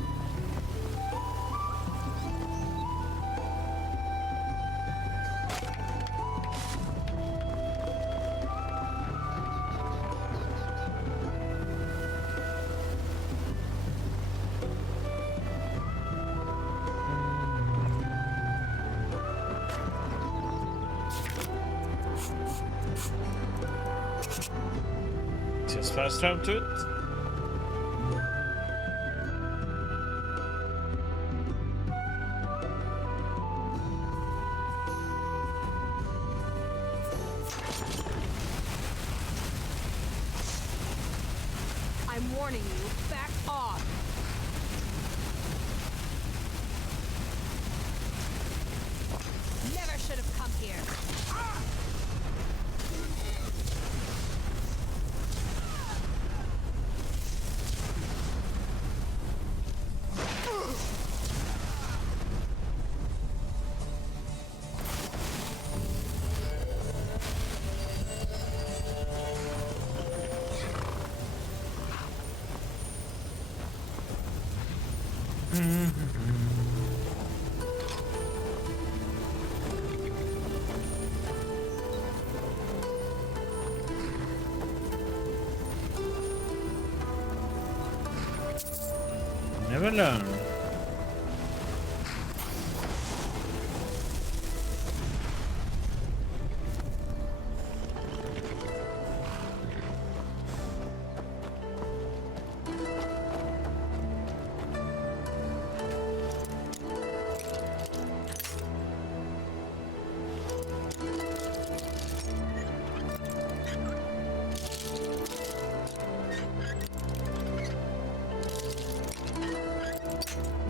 Just fast travel to it. I'm warning you, back off! Never should have come here. never learn.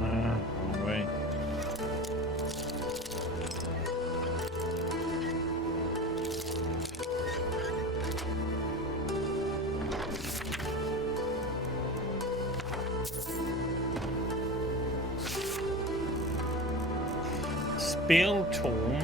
Wrong way. Spell tome.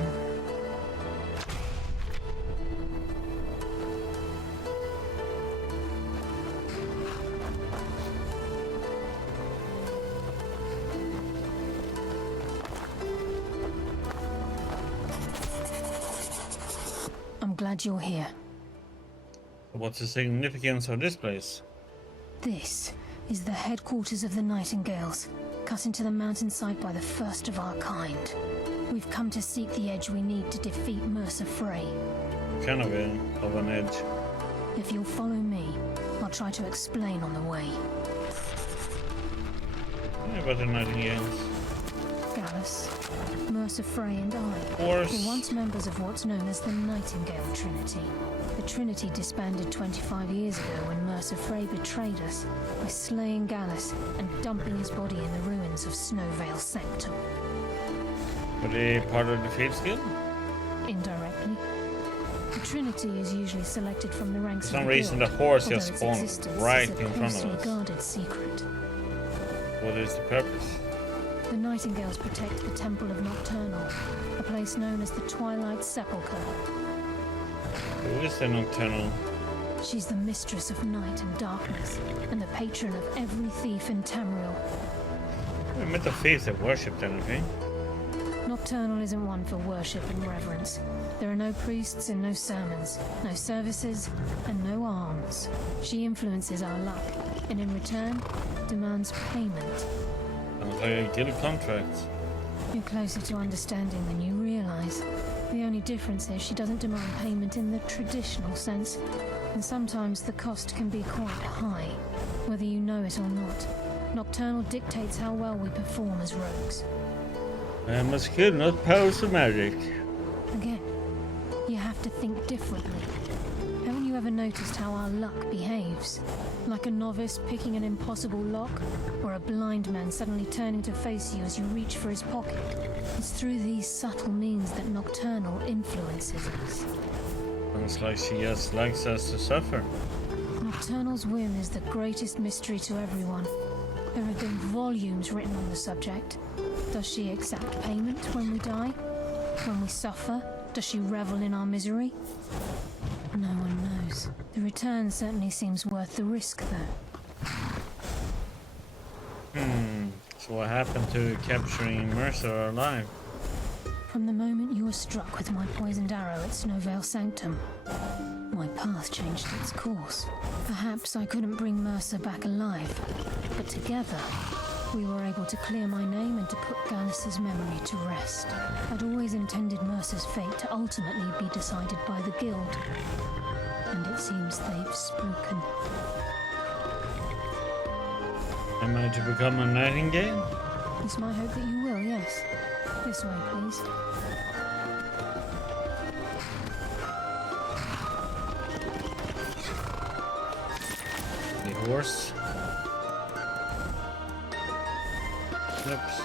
I'm glad you're here. What's the significance of this place? This is the headquarters of the Nightingales, cut into the mountainside by the first of our kind. We've come to seek the edge we need to defeat Mercer Frey. Kind of an edge. If you'll follow me, I'll try to explain on the way. Yeah, but the Nightingales. Gallus, Mercer Frey and I were once members of what's known as the Nightingale Trinity. The Trinity disbanded 25 years ago when Mercer Frey betrayed us by slaying Gallus and dumping his body in the ruins of Snowvale Sanctum. Were they part of the Fates Guild? Indirectly. The Trinity is usually selected from the ranks For some of the reason, guild, the horse although just its spawned existence right is a in front of closely us. guarded secret. What is the purpose? The Nightingales protect the Temple of Nocturnal, a place known as the Twilight Sepulchre. Who is the Nocturnal? She's the mistress of night and darkness, and the patron of every thief in Tamriel. We met the thieves that worshipped them, okay? Nocturnal isn't one for worship and reverence. There are no priests and no sermons, no services, and no alms. She influences our luck, and in return, demands payment. Sounds like a guild contract. You're closer to understanding than you realize. The only difference is she doesn't demand payment in the traditional sense, and sometimes the cost can be quite high, whether you know it or not. Nocturnal dictates how well we perform as rogues. I am a skill, not powers of magic. Again, you have to think differently. Haven't you ever noticed how our luck behaves? Like a novice picking an impossible lock, or a blind man suddenly turning to face you as you reach for his pocket. It's through these subtle means that Nocturnal influences us. Sounds like she just likes us to suffer. Nocturnal's whim is the greatest mystery to everyone. There have been volumes written on the subject. Does she exact payment when we die? When we suffer? Does she revel in our misery? No one knows. The return certainly seems worth the risk, though. So what happened to capturing Mercer alive? From the moment you were struck with my poisoned arrow at Snowvale Sanctum, my path changed its course. Perhaps I couldn't bring Mercer back alive, but together, we were able to clear my name and to put Gallus's memory to rest. I'd always intended Mercer's fate to ultimately be decided by the Guild, and it seems they've spoken. Am I to become a Nightingale? It's my hope that you will, yes. This way, please. The horse. Oops.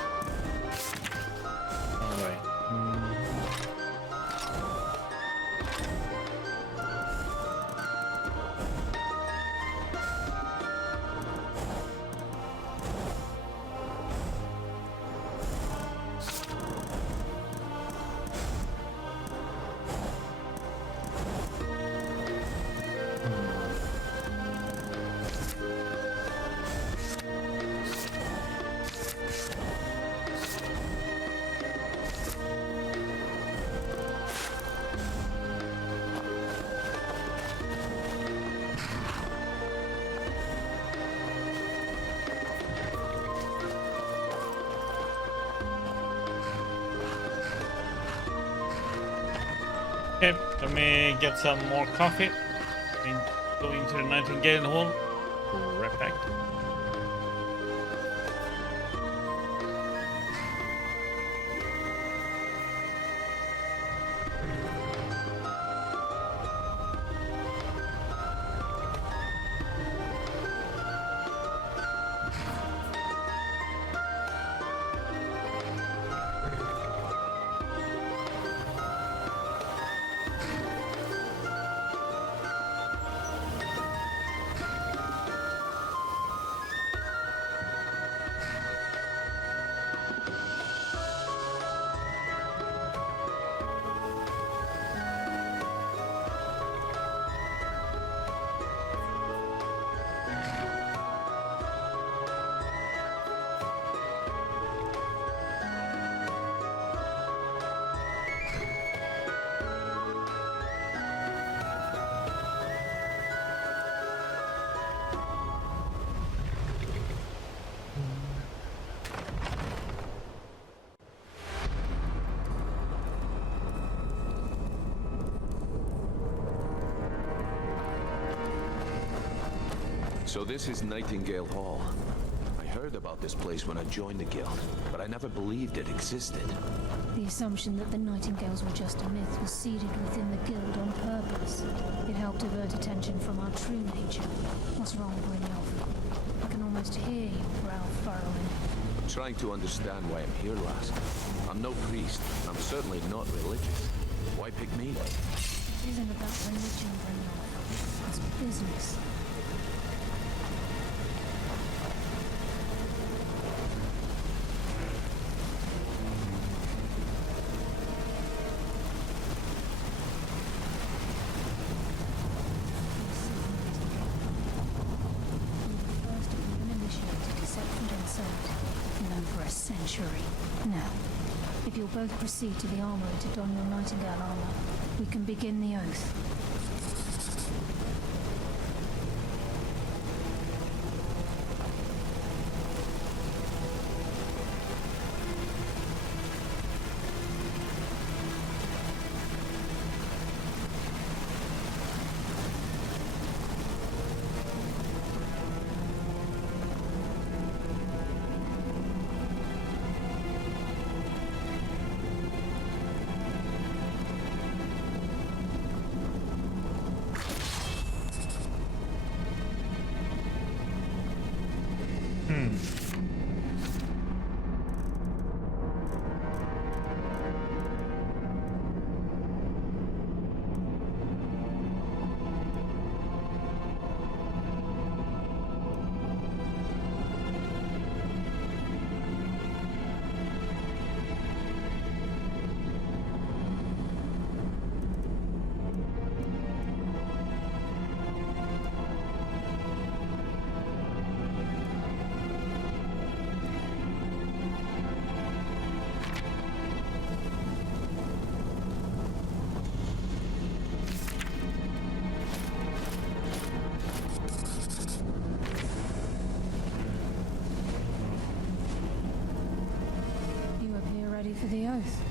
All right. Okay, let me get some more coffee and go into the Nightingale Hall. Right back. So this is Nightingale Hall. I heard about this place when I joined the guild, but I never believed it existed. The assumption that the Nightingales were just a myth was seeded within the guild on purpose. It helped divert attention from our true nature. What's wrong, Brynjolf? I can almost hear your brow furrowing. Trying to understand why I'm here, lass. I'm no priest. I'm certainly not religious. Why pick me? It isn't about religion, Brynjolf. It's business. Now, if you'll both proceed to the armory to don your Nightingale armor, we can begin the oath. For the oath.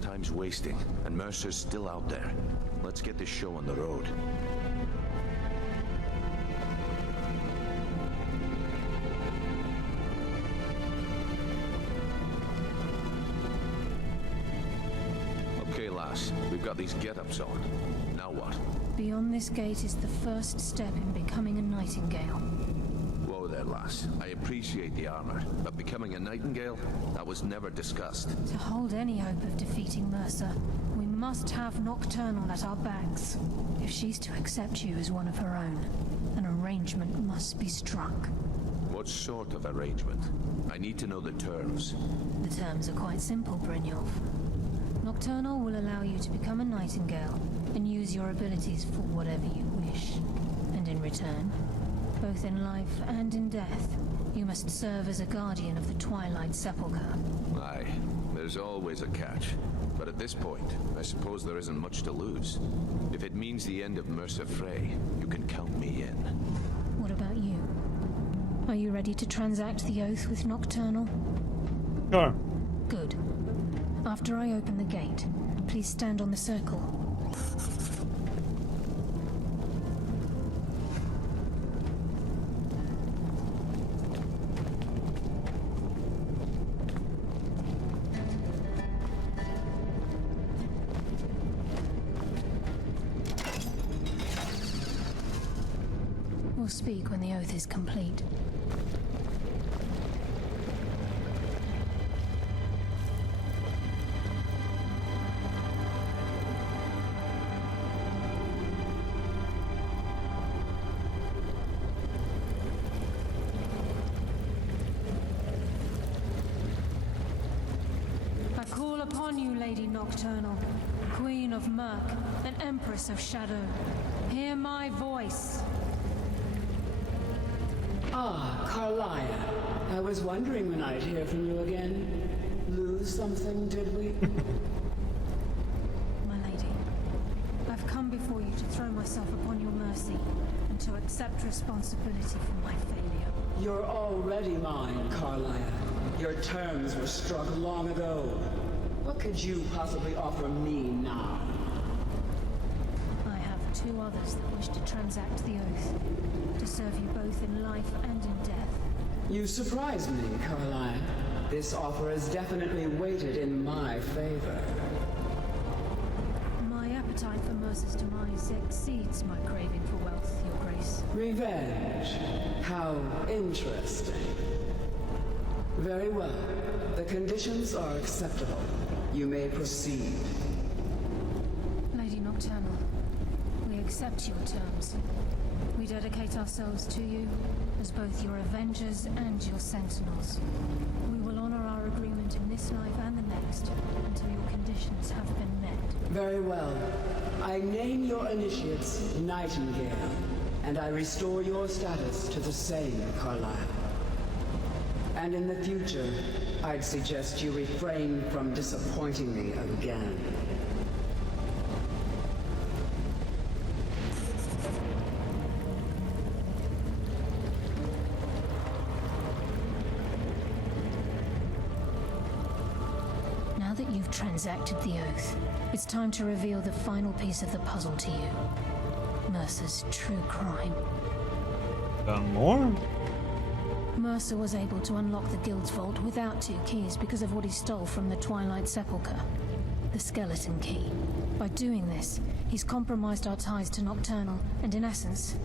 Time's wasting, and Mercer's still out there. Let's get this show on the road. We've got these get-ups on. Now what? Beyond this gate is the first step in becoming a Nightingale. Whoa there, lass. I appreciate the armor, but becoming a Nightingale? That was never discussed. To hold any hope of defeating Mercer, we must have Nocturnal at our backs. If she's to accept you as one of her own, an arrangement must be struck. What sort of arrangement? I need to know the terms. The terms are quite simple, Brynjolf. Nocturnal will allow you to become a Nightingale and use your abilities for whatever you wish. And in return, both in life and in death, you must serve as a guardian of the Twilight Sepulchre. Aye, There's always a catch. But at this point, I suppose there isn't much to lose. If it means the end of Mercer Frey, you can count me in. What about you? Are you ready to transact the oath with Nocturnal? Sure. Good. After I open the gate, please stand on the circle. We'll speak when the oath is complete. I call upon you, Lady Nocturnal, Queen of Murk and Empress of Shadow. Hear my voice. Ah, Carlia. I was wondering when I'd hear from you again. Lose something, did we? My lady, I've come before you to throw myself upon your mercy and to accept responsibility for my failure. You're already mine, Carlia. Your terms were struck long ago. What could you possibly offer me now? I have two others that wish to transact the oath, to serve you both in life and in death. You surprise me, Carlia. This offer is definitely weighted in my favor. My appetite for Mercer's demise exceeds my craving for wealth, Your Grace. Revenge. How interesting. Very well. The conditions are acceptable. You may proceed. Lady Nocturnal, we accept your terms. We dedicate ourselves to you as both your avengers and your sentinels. We will honor our agreement in this life and the next until your conditions have been met. Very well. I name your initiates Nightingale, and I restore your status to the same, Carlisle. And in the future, I'd suggest you refrain from disappointing me again. Now that you've transacted the oath, it's time to reveal the final piece of the puzzle to you. Mercer's true crime. More? Mercer was able to unlock the Guild's vault without two keys because of what he stole from the Twilight Sepulchre. The skeleton key. By doing this, he's compromised our ties to Nocturnal and, in essence,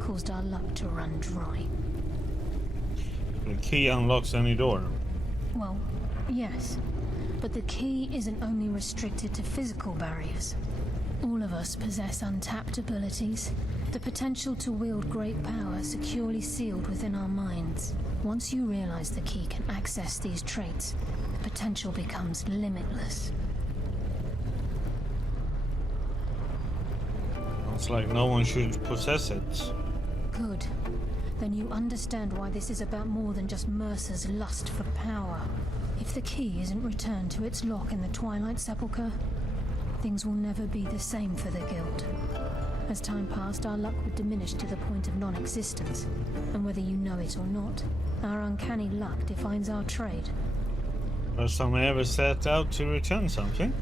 caused our luck to run dry. The key unlocks any door. Well, yes. But the key isn't only restricted to physical barriers. All of us possess untapped abilities, the potential to wield great power securely sealed within our minds. Once you realize the key can access these traits, the potential becomes limitless. It's like no one should possess it. Good. Then you understand why this is about more than just Mercer's lust for power. If the key isn't returned to its lock in the Twilight Sepulchre, things will never be the same for the Guild. As time passed, our luck would diminish to the point of non-existence. And whether you know it or not, our uncanny luck defines our trade. First time I ever set out to return something.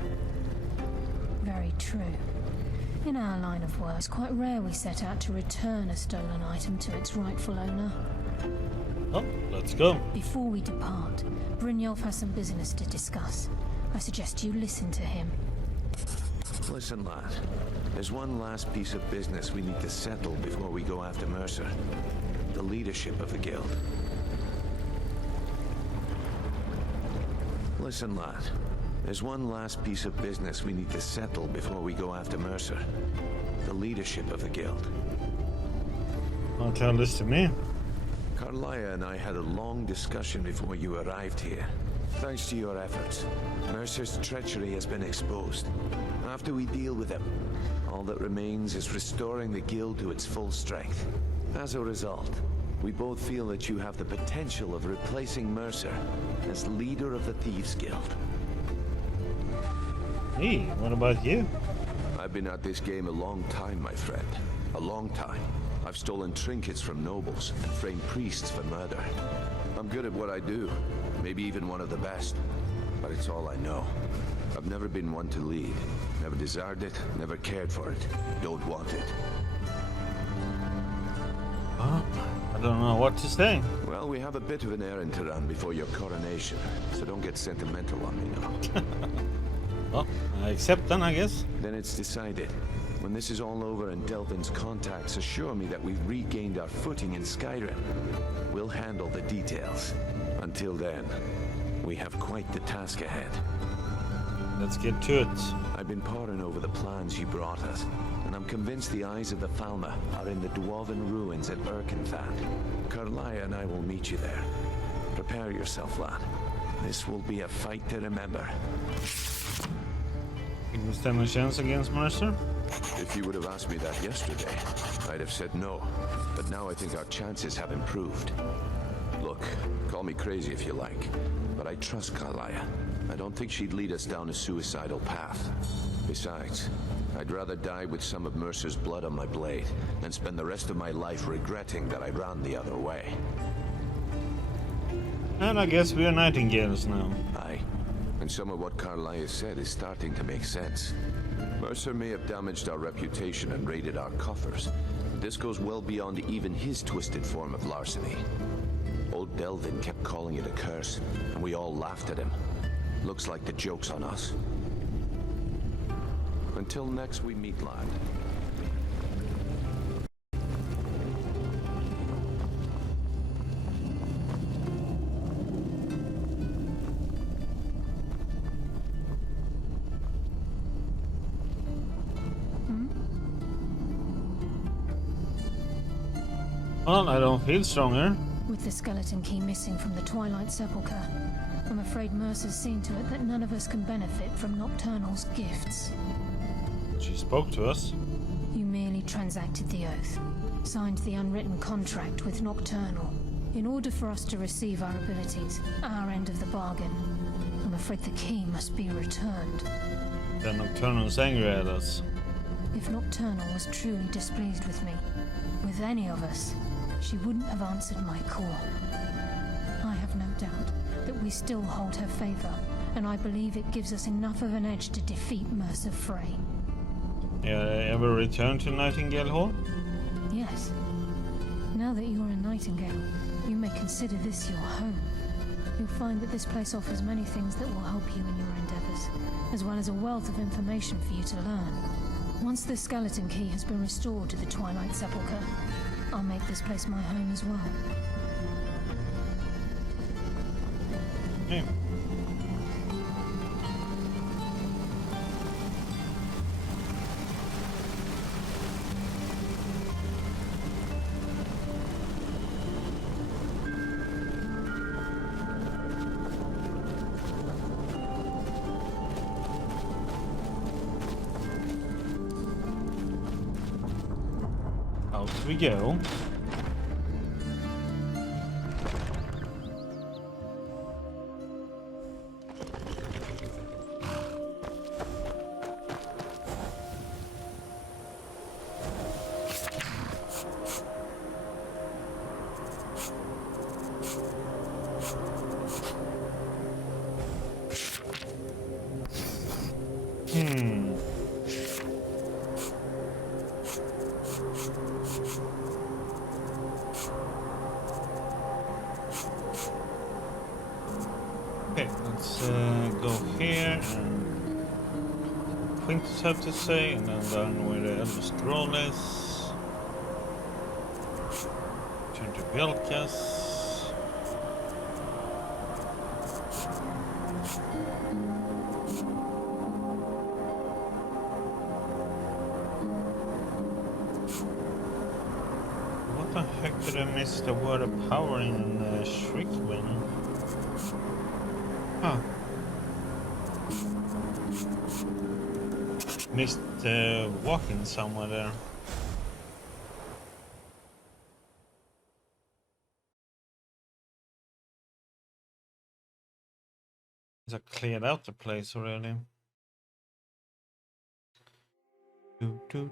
Very true. In our line of work, it's quite rare we set out to return a stolen item to its rightful owner. Oh, let's go. Before we depart, Brynjolf has some business to discuss. I suggest you listen to him. Listen, lad. There's one last piece of business we need to settle before we go after Mercer. The leadership of the Guild. Listen, lad. There's one last piece of business we need to settle before we go after Mercer. The leadership of the Guild. Don't tell this to me. Carlia and I had a long discussion before you arrived here. Thanks to your efforts, Mercer's treachery has been exposed. After we deal with him, all that remains is restoring the Guild to its full strength. As a result, we both feel that you have the potential of replacing Mercer as leader of the Thieves Guild. Hey, what about you? I've been at this game a long time, my friend. A long time. I've stolen trinkets from nobles and framed priests for murder. I'm good at what I do. Maybe even one of the best. But it's all I know. I've never been one to lead. Never desired it, never cared for it. Don't want it. I don't know what to say. Well, we have a bit of an errand to run before your coronation, so don't get sentimental on me now. Well, I accept then, I guess. Then it's decided. When this is all over and Delvin's contacts assure me that we've regained our footing in Skyrim, we'll handle the details. Until then, we have quite the task ahead. Let's get to it. I've been poring over the plans you brought us, and I'm convinced the eyes of the Falmer are in the dwarven ruins at Erkenthand. Karlaya and I will meet you there. Prepare yourself, lad. This will be a fight to remember. Can we stand a chance against Mercer? If you would have asked me that yesterday, I'd have said no. But now I think our chances have improved. Look, call me crazy if you like, but I trust Karlaya. I don't think she'd lead us down a suicidal path. Besides, I'd rather die with some of Mercer's blood on my blade than spend the rest of my life regretting that I ran the other way. And I guess we are Nightingales now. Aye. And some of what Karlaya said is starting to make sense. Mercer may have damaged our reputation and raided our coffers, but this goes well beyond even his twisted form of larceny. Old Delvin kept calling it a curse, and we all laughed at him. Looks like the joke's on us. Until next we meet, lad. Well, I don't feel stronger. With the skeleton key missing from the Twilight Sepulchre, I'm afraid Mercer's seen to it that none of us can benefit from Nocturnal's gifts. She spoke to us. You merely transacted the oath, signed the unwritten contract with Nocturnal. In order for us to receive our abilities, our end of the bargain, I'm afraid the key must be returned. Then Nocturnal's angry at us. If Nocturnal was truly displeased with me, with any of us, she wouldn't have answered my call. I have no doubt that we still hold her favor, and I believe it gives us enough of an edge to defeat Mercer Frey. Ever return to Nightingale Hall? Yes. Now that you are a Nightingale, you may consider this your home. You'll find that this place offers many things that will help you in your endeavors, as well as a wealth of information for you to learn. Once the skeleton key has been restored to the Twilight Sepulchre, I'll make this place my home as well. Yeah. Out we go. Okay, let's go here and Quintus have to say, and then down where the Elder Scroll is. Turn to Vilkas. What the heck did I miss the word of powering in Shriekwind? Huh. Missed walking somewhere there. I cleared out the place already. Do.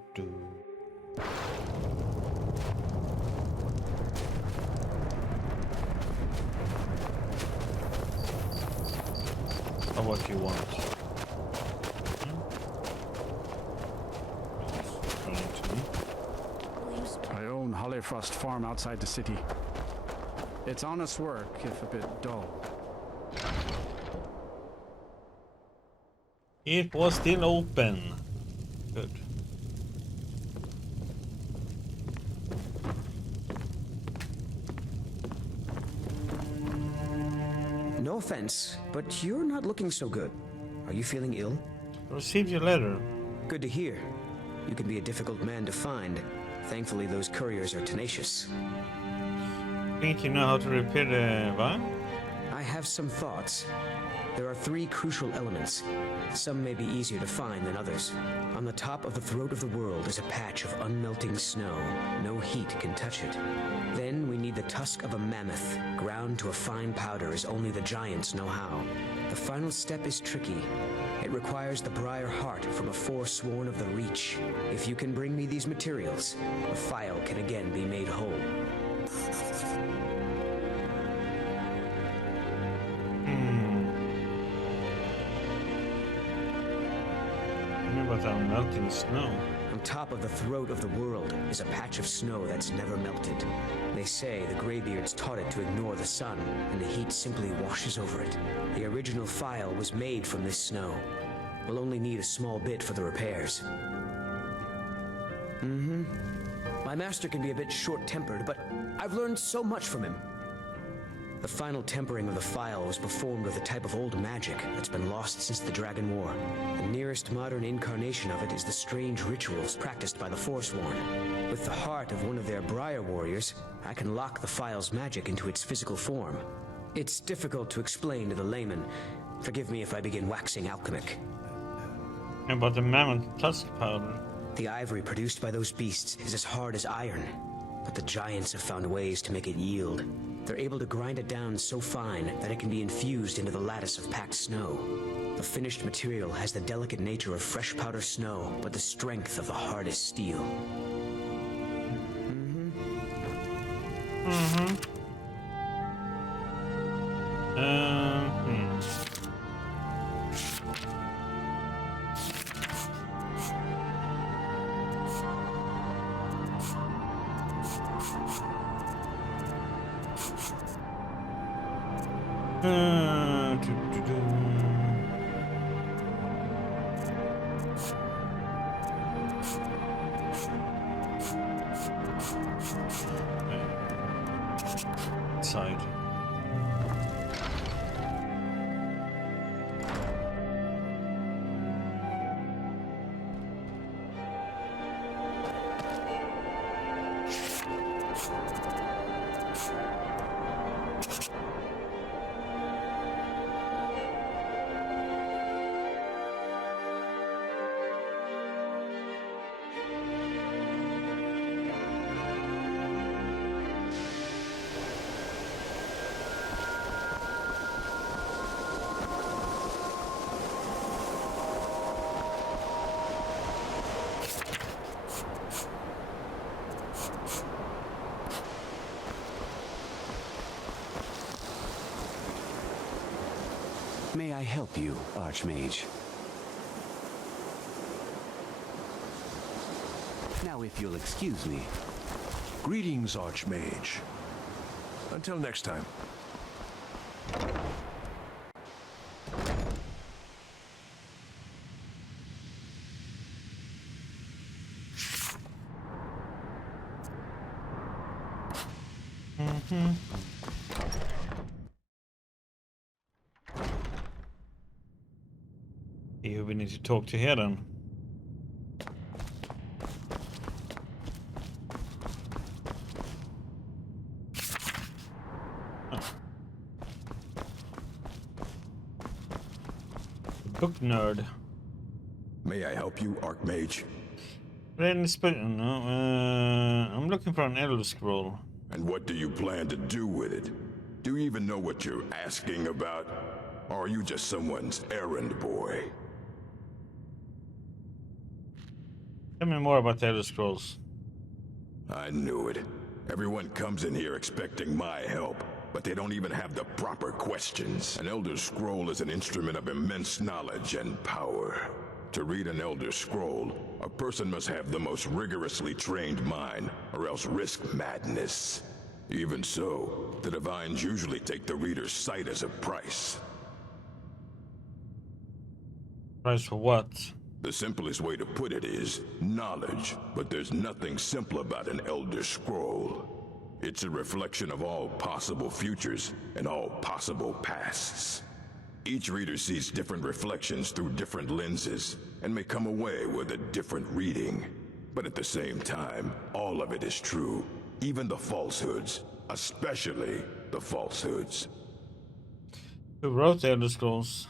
Or what you want. I own Hollyfrost Farm outside the city. It's honest work, if a bit dull. It was still open. Good. No offense, but you're not looking so good. Are you feeling ill? I received your letter. Good to hear. You can be a difficult man to find. Thankfully, those couriers are tenacious. Think you know how to repair the vial? I have some thoughts. There are 3 crucial elements. Some may be easier to find than others. On the top of the throat of the world is a patch of unmelting snow. No heat can touch it. Then we need the tusk of a mammoth, ground to a fine powder as only the giants know how. The final step is tricky. It requires the briar heart from a forsworn of the Reach. If you can bring me these materials, the file can again be made whole. About that melting snow. On top of the throat of the world is a patch of snow that's never melted. They say the Greybeards taught it to ignore the sun, and the heat simply washes over it. The original file was made from this snow. We'll only need a small bit for the repairs. My master can be a bit short-tempered, but I've learned so much from him. The final tempering of the file was performed with a type of old magic that's been lost since the Dragon War. The nearest modern incarnation of it is the strange rituals practiced by the Forsworn. With the heart of one of their Briar warriors, I can lock the file's magic into its physical form. It's difficult to explain to the layman. Forgive me if I begin waxing alchemic. And about the mammoth tusk powder? The ivory produced by those beasts is as hard as iron, but the giants have found ways to make it yield. They're able to grind it down so fine that it can be infused into the lattice of packed snow. The finished material has the delicate nature of fresh powder snow, but the strength of the hardest steel. Side. May I help you, Archmage? Now, if you'll excuse me. Greetings, Archmage. Until next time. Here we need to talk to here then. Book nerd. May I help you, Archmage? I'm looking for an Elder Scroll. And what do you plan to do with it? Do you even know what you're asking about? Or are you just someone's errand boy? Tell me more about the Elder Scrolls. I knew it. Everyone comes in here expecting my help, but they don't even have the proper questions. An Elder Scroll is an instrument of immense knowledge and power. To read an Elder Scroll, a person must have the most rigorously trained mind, or else risk madness. Even so, the Divines usually take the reader's sight as a price. Price for what? The simplest way to put it is knowledge, but there's nothing simple about an Elder Scroll. It's a reflection of all possible futures and all possible pasts. Each reader sees different reflections through different lenses and may come away with a different reading. But at the same time, all of it is true, even the falsehoods, especially the falsehoods. Who wrote the Elder Scrolls?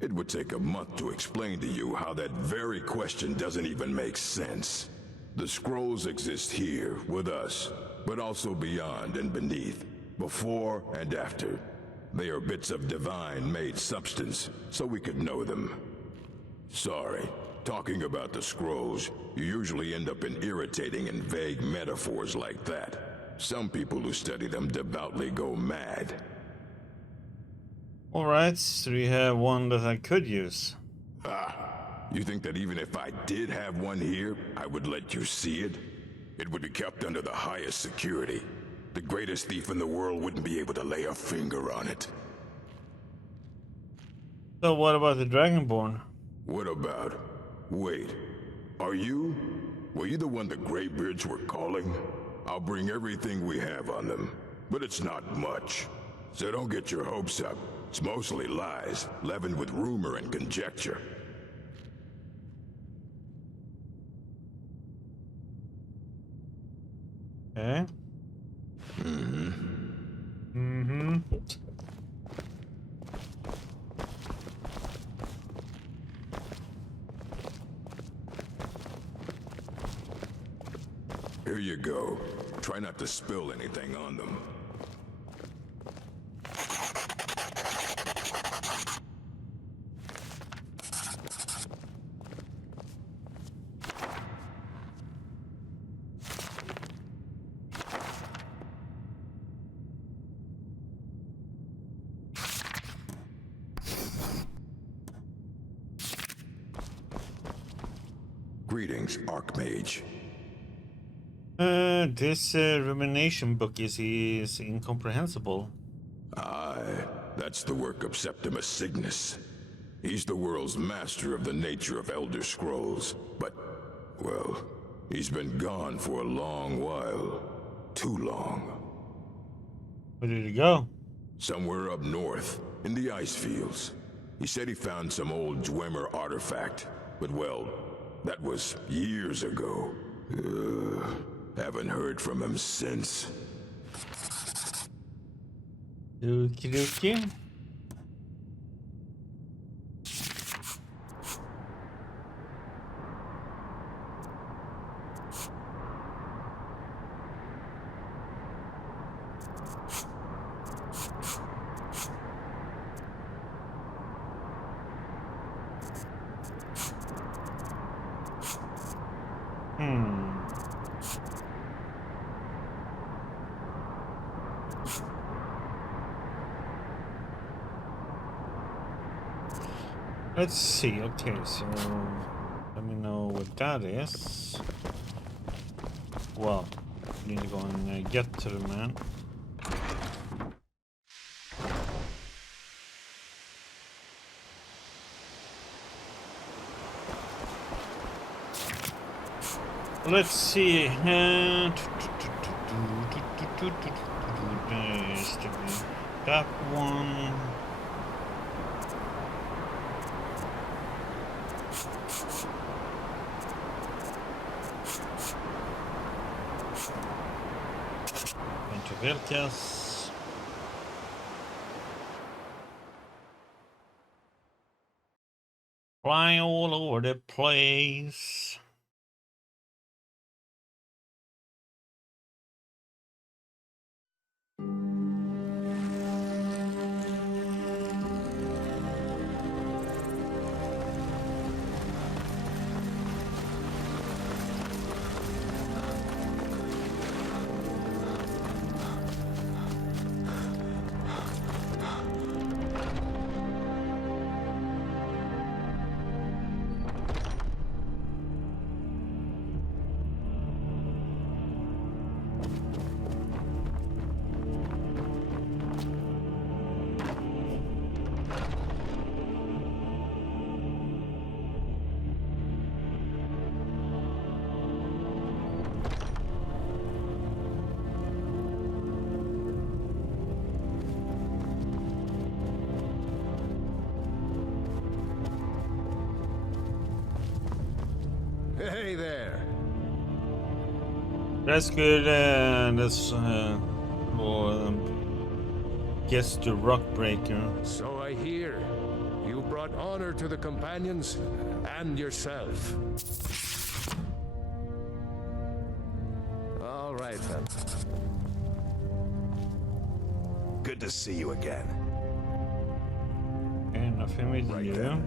It would take a month to explain to you how that very question doesn't even make sense. The scrolls exist here, with us, but also beyond and beneath, before and after. They are bits of divine-made substance, so we could know them. Sorry, talking about the scrolls, you usually end up in irritating and vague metaphors like that. Some people who study them devoutly go mad. Alright, so we have one that I could use. You think that even if I did have one here, I would let you see it? It would be kept under the highest security. The greatest thief in the world wouldn't be able to lay a finger on it. So what about the Dragonborn? What about? Wait, are you? Were you the one the Greybeards were calling? I'll bring everything we have on them, but it's not much. So don't get your hopes up. It's mostly lies, leavened with rumor and conjecture. Okay. Here you go. Try not to spill anything on them. Greetings, Archmage. This rumination book is incomprehensible. Aye, that's the work of Septimus Cygnus. He's the world's master of the nature of Elder Scrolls, but, well, he's been gone for a long while. Too long. Where did he go? Somewhere up north, in the ice fields. He said he found some old Dwemer artifact, but well, that was years ago. Haven't heard from him since. Okie dokie. Let's see, okay, so let me know what that is. Well, we need to go and get to the man. Let's see. That one. Vilkas. Fly all over the place. Hey there. That's good. That's guess the rock breaker. So I hear. You brought honor to the companions and yourself. All right then. Good to see you again. Okay, nothing with you. Then.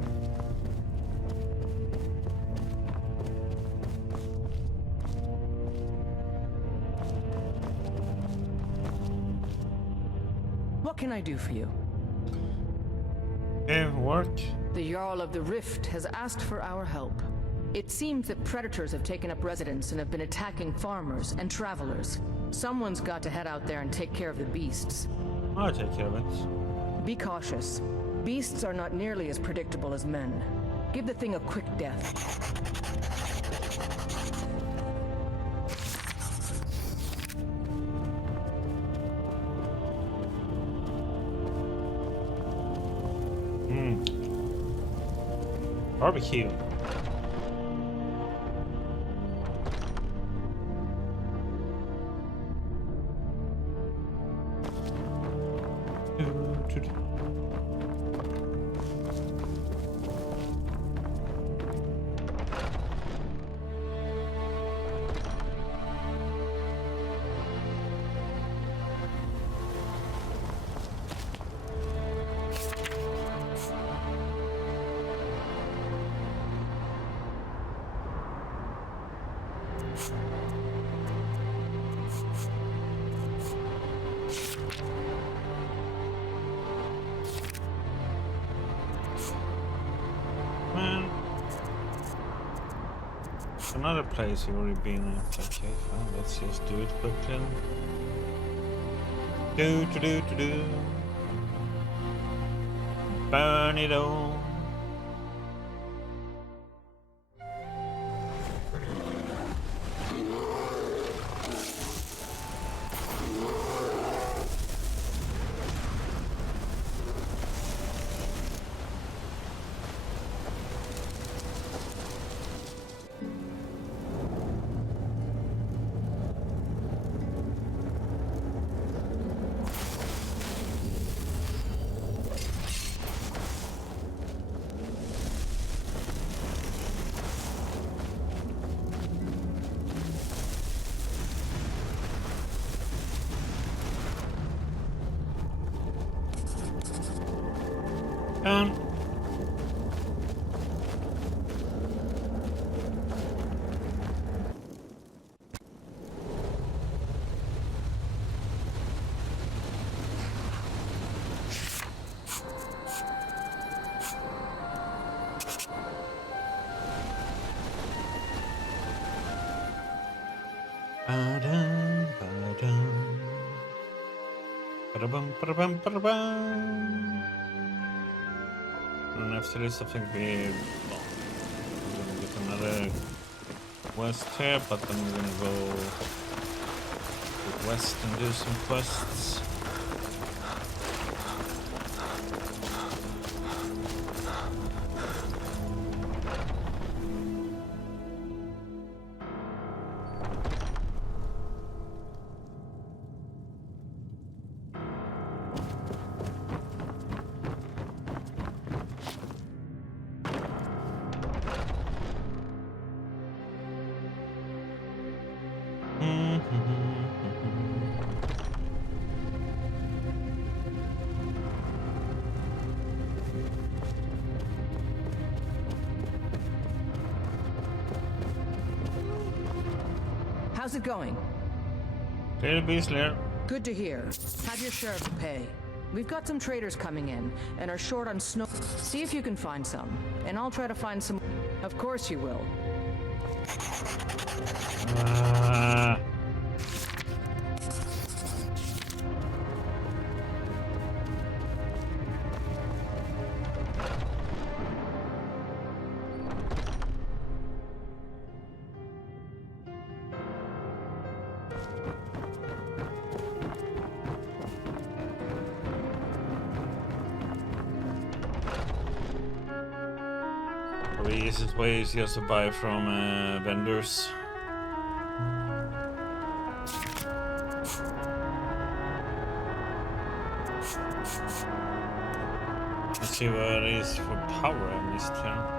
What can I do for you? Okay, work. The Jarl of the Rift has asked for our help. It seems that predators have taken up residence and have been attacking farmers and travelers. Someone's got to head out there and take care of the beasts. I'll take care of it. Be cautious. Beasts are not nearly as predictable as men. Give the thing a quick death. Barbecue. Man. Another place you've already been at. Okay, fine. Let's just do it quickly. Do. Burn it all. And after this, I think we're gonna get another quest here, but then we're gonna go west and do some quests. How's it going? Clear the beast lair. Good to hear. Have your share of the pay. We've got some traders coming in and are short on snow. See if you can find some, and I'll try to find some. Of course you will. easiest way is just to buy from vendors. Let's see what it is for power I missed here.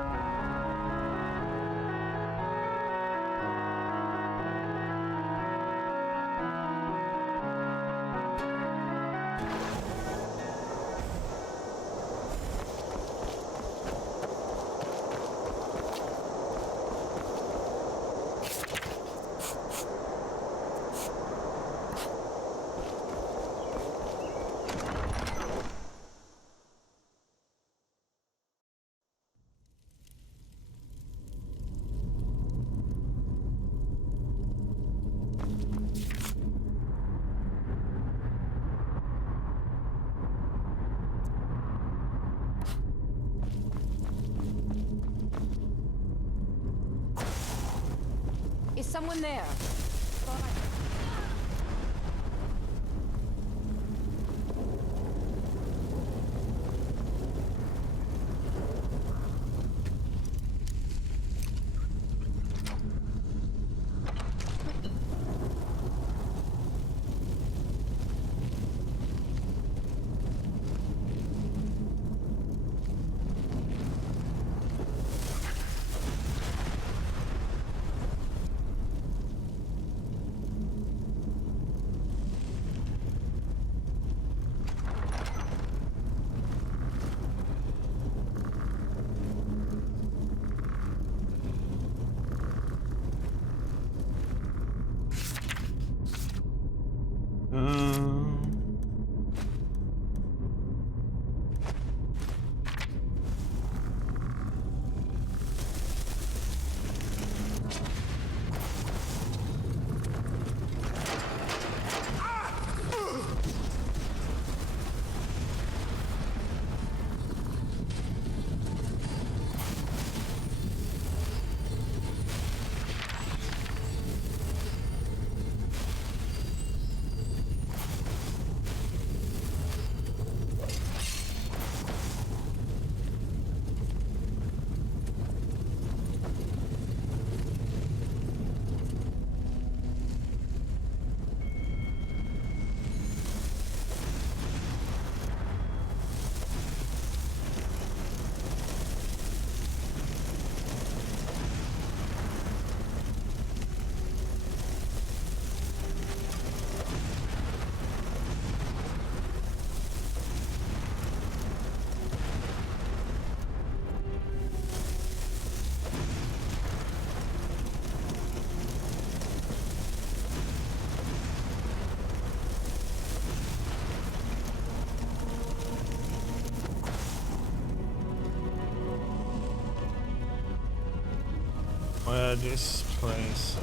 Is someone there? This place.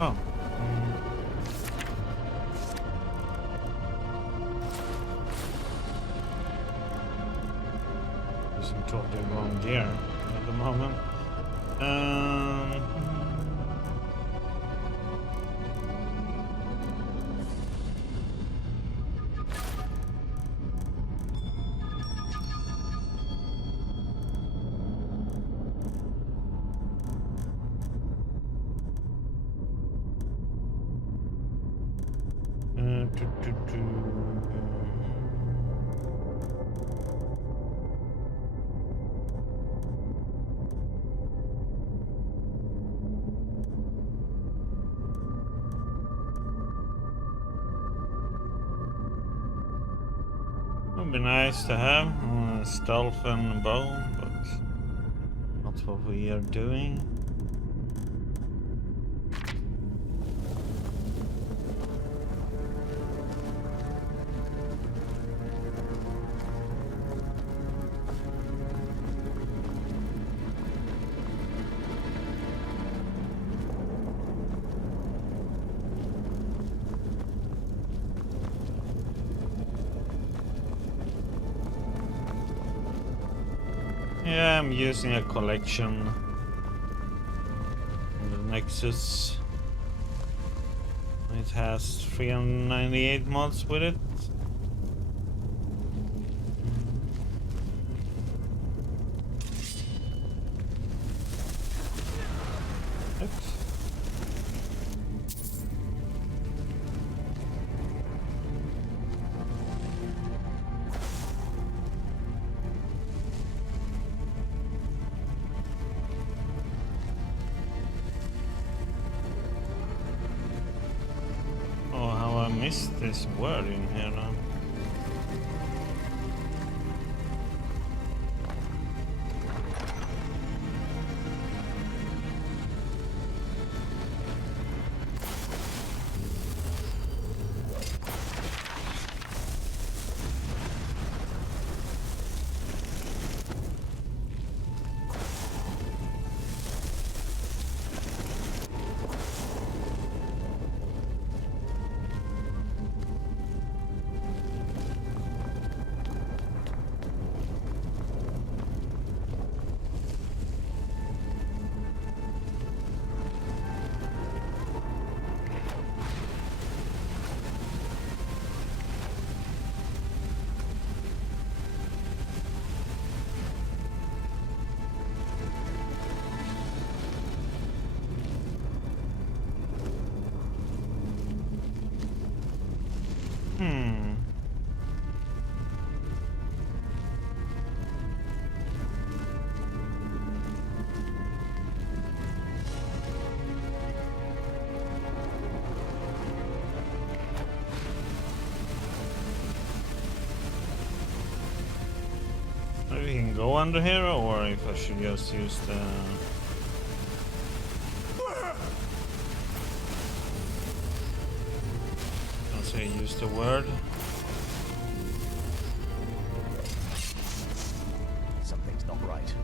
Oh. Using totally wrong gear at the moment. Would be nice to have stealth and bow, but not what we are doing. Yeah, I'm using a collection on the Nexus. It has 398 mods with it. Missed this word in here now. Maybe we can go under here, or if I should just use the... I'll say use the word. Something's not right.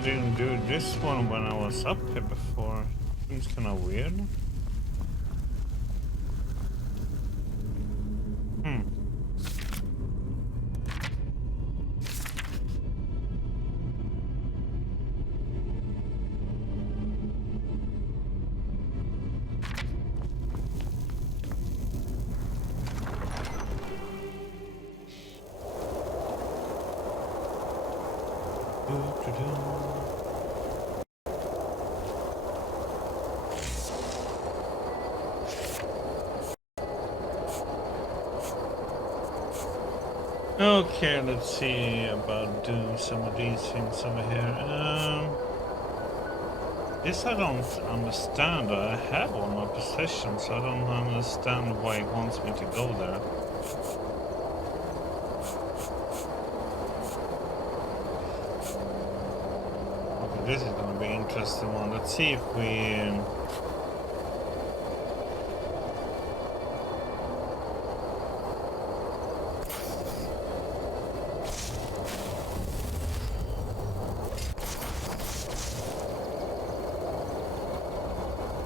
I didn't do this one when I was up here before. Seems kind of weird. Okay, let's see about doing some of these things over here. This I don't understand. I have all my possessions, so I don't understand why it wants me to go there. Okay, this is gonna be an interesting one. Let's see if we...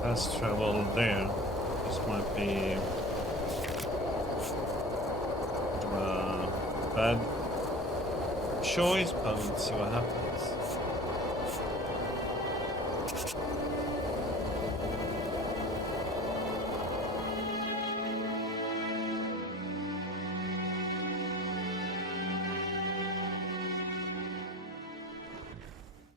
Fast travel there. This might be a bad choice, but let's see what happens.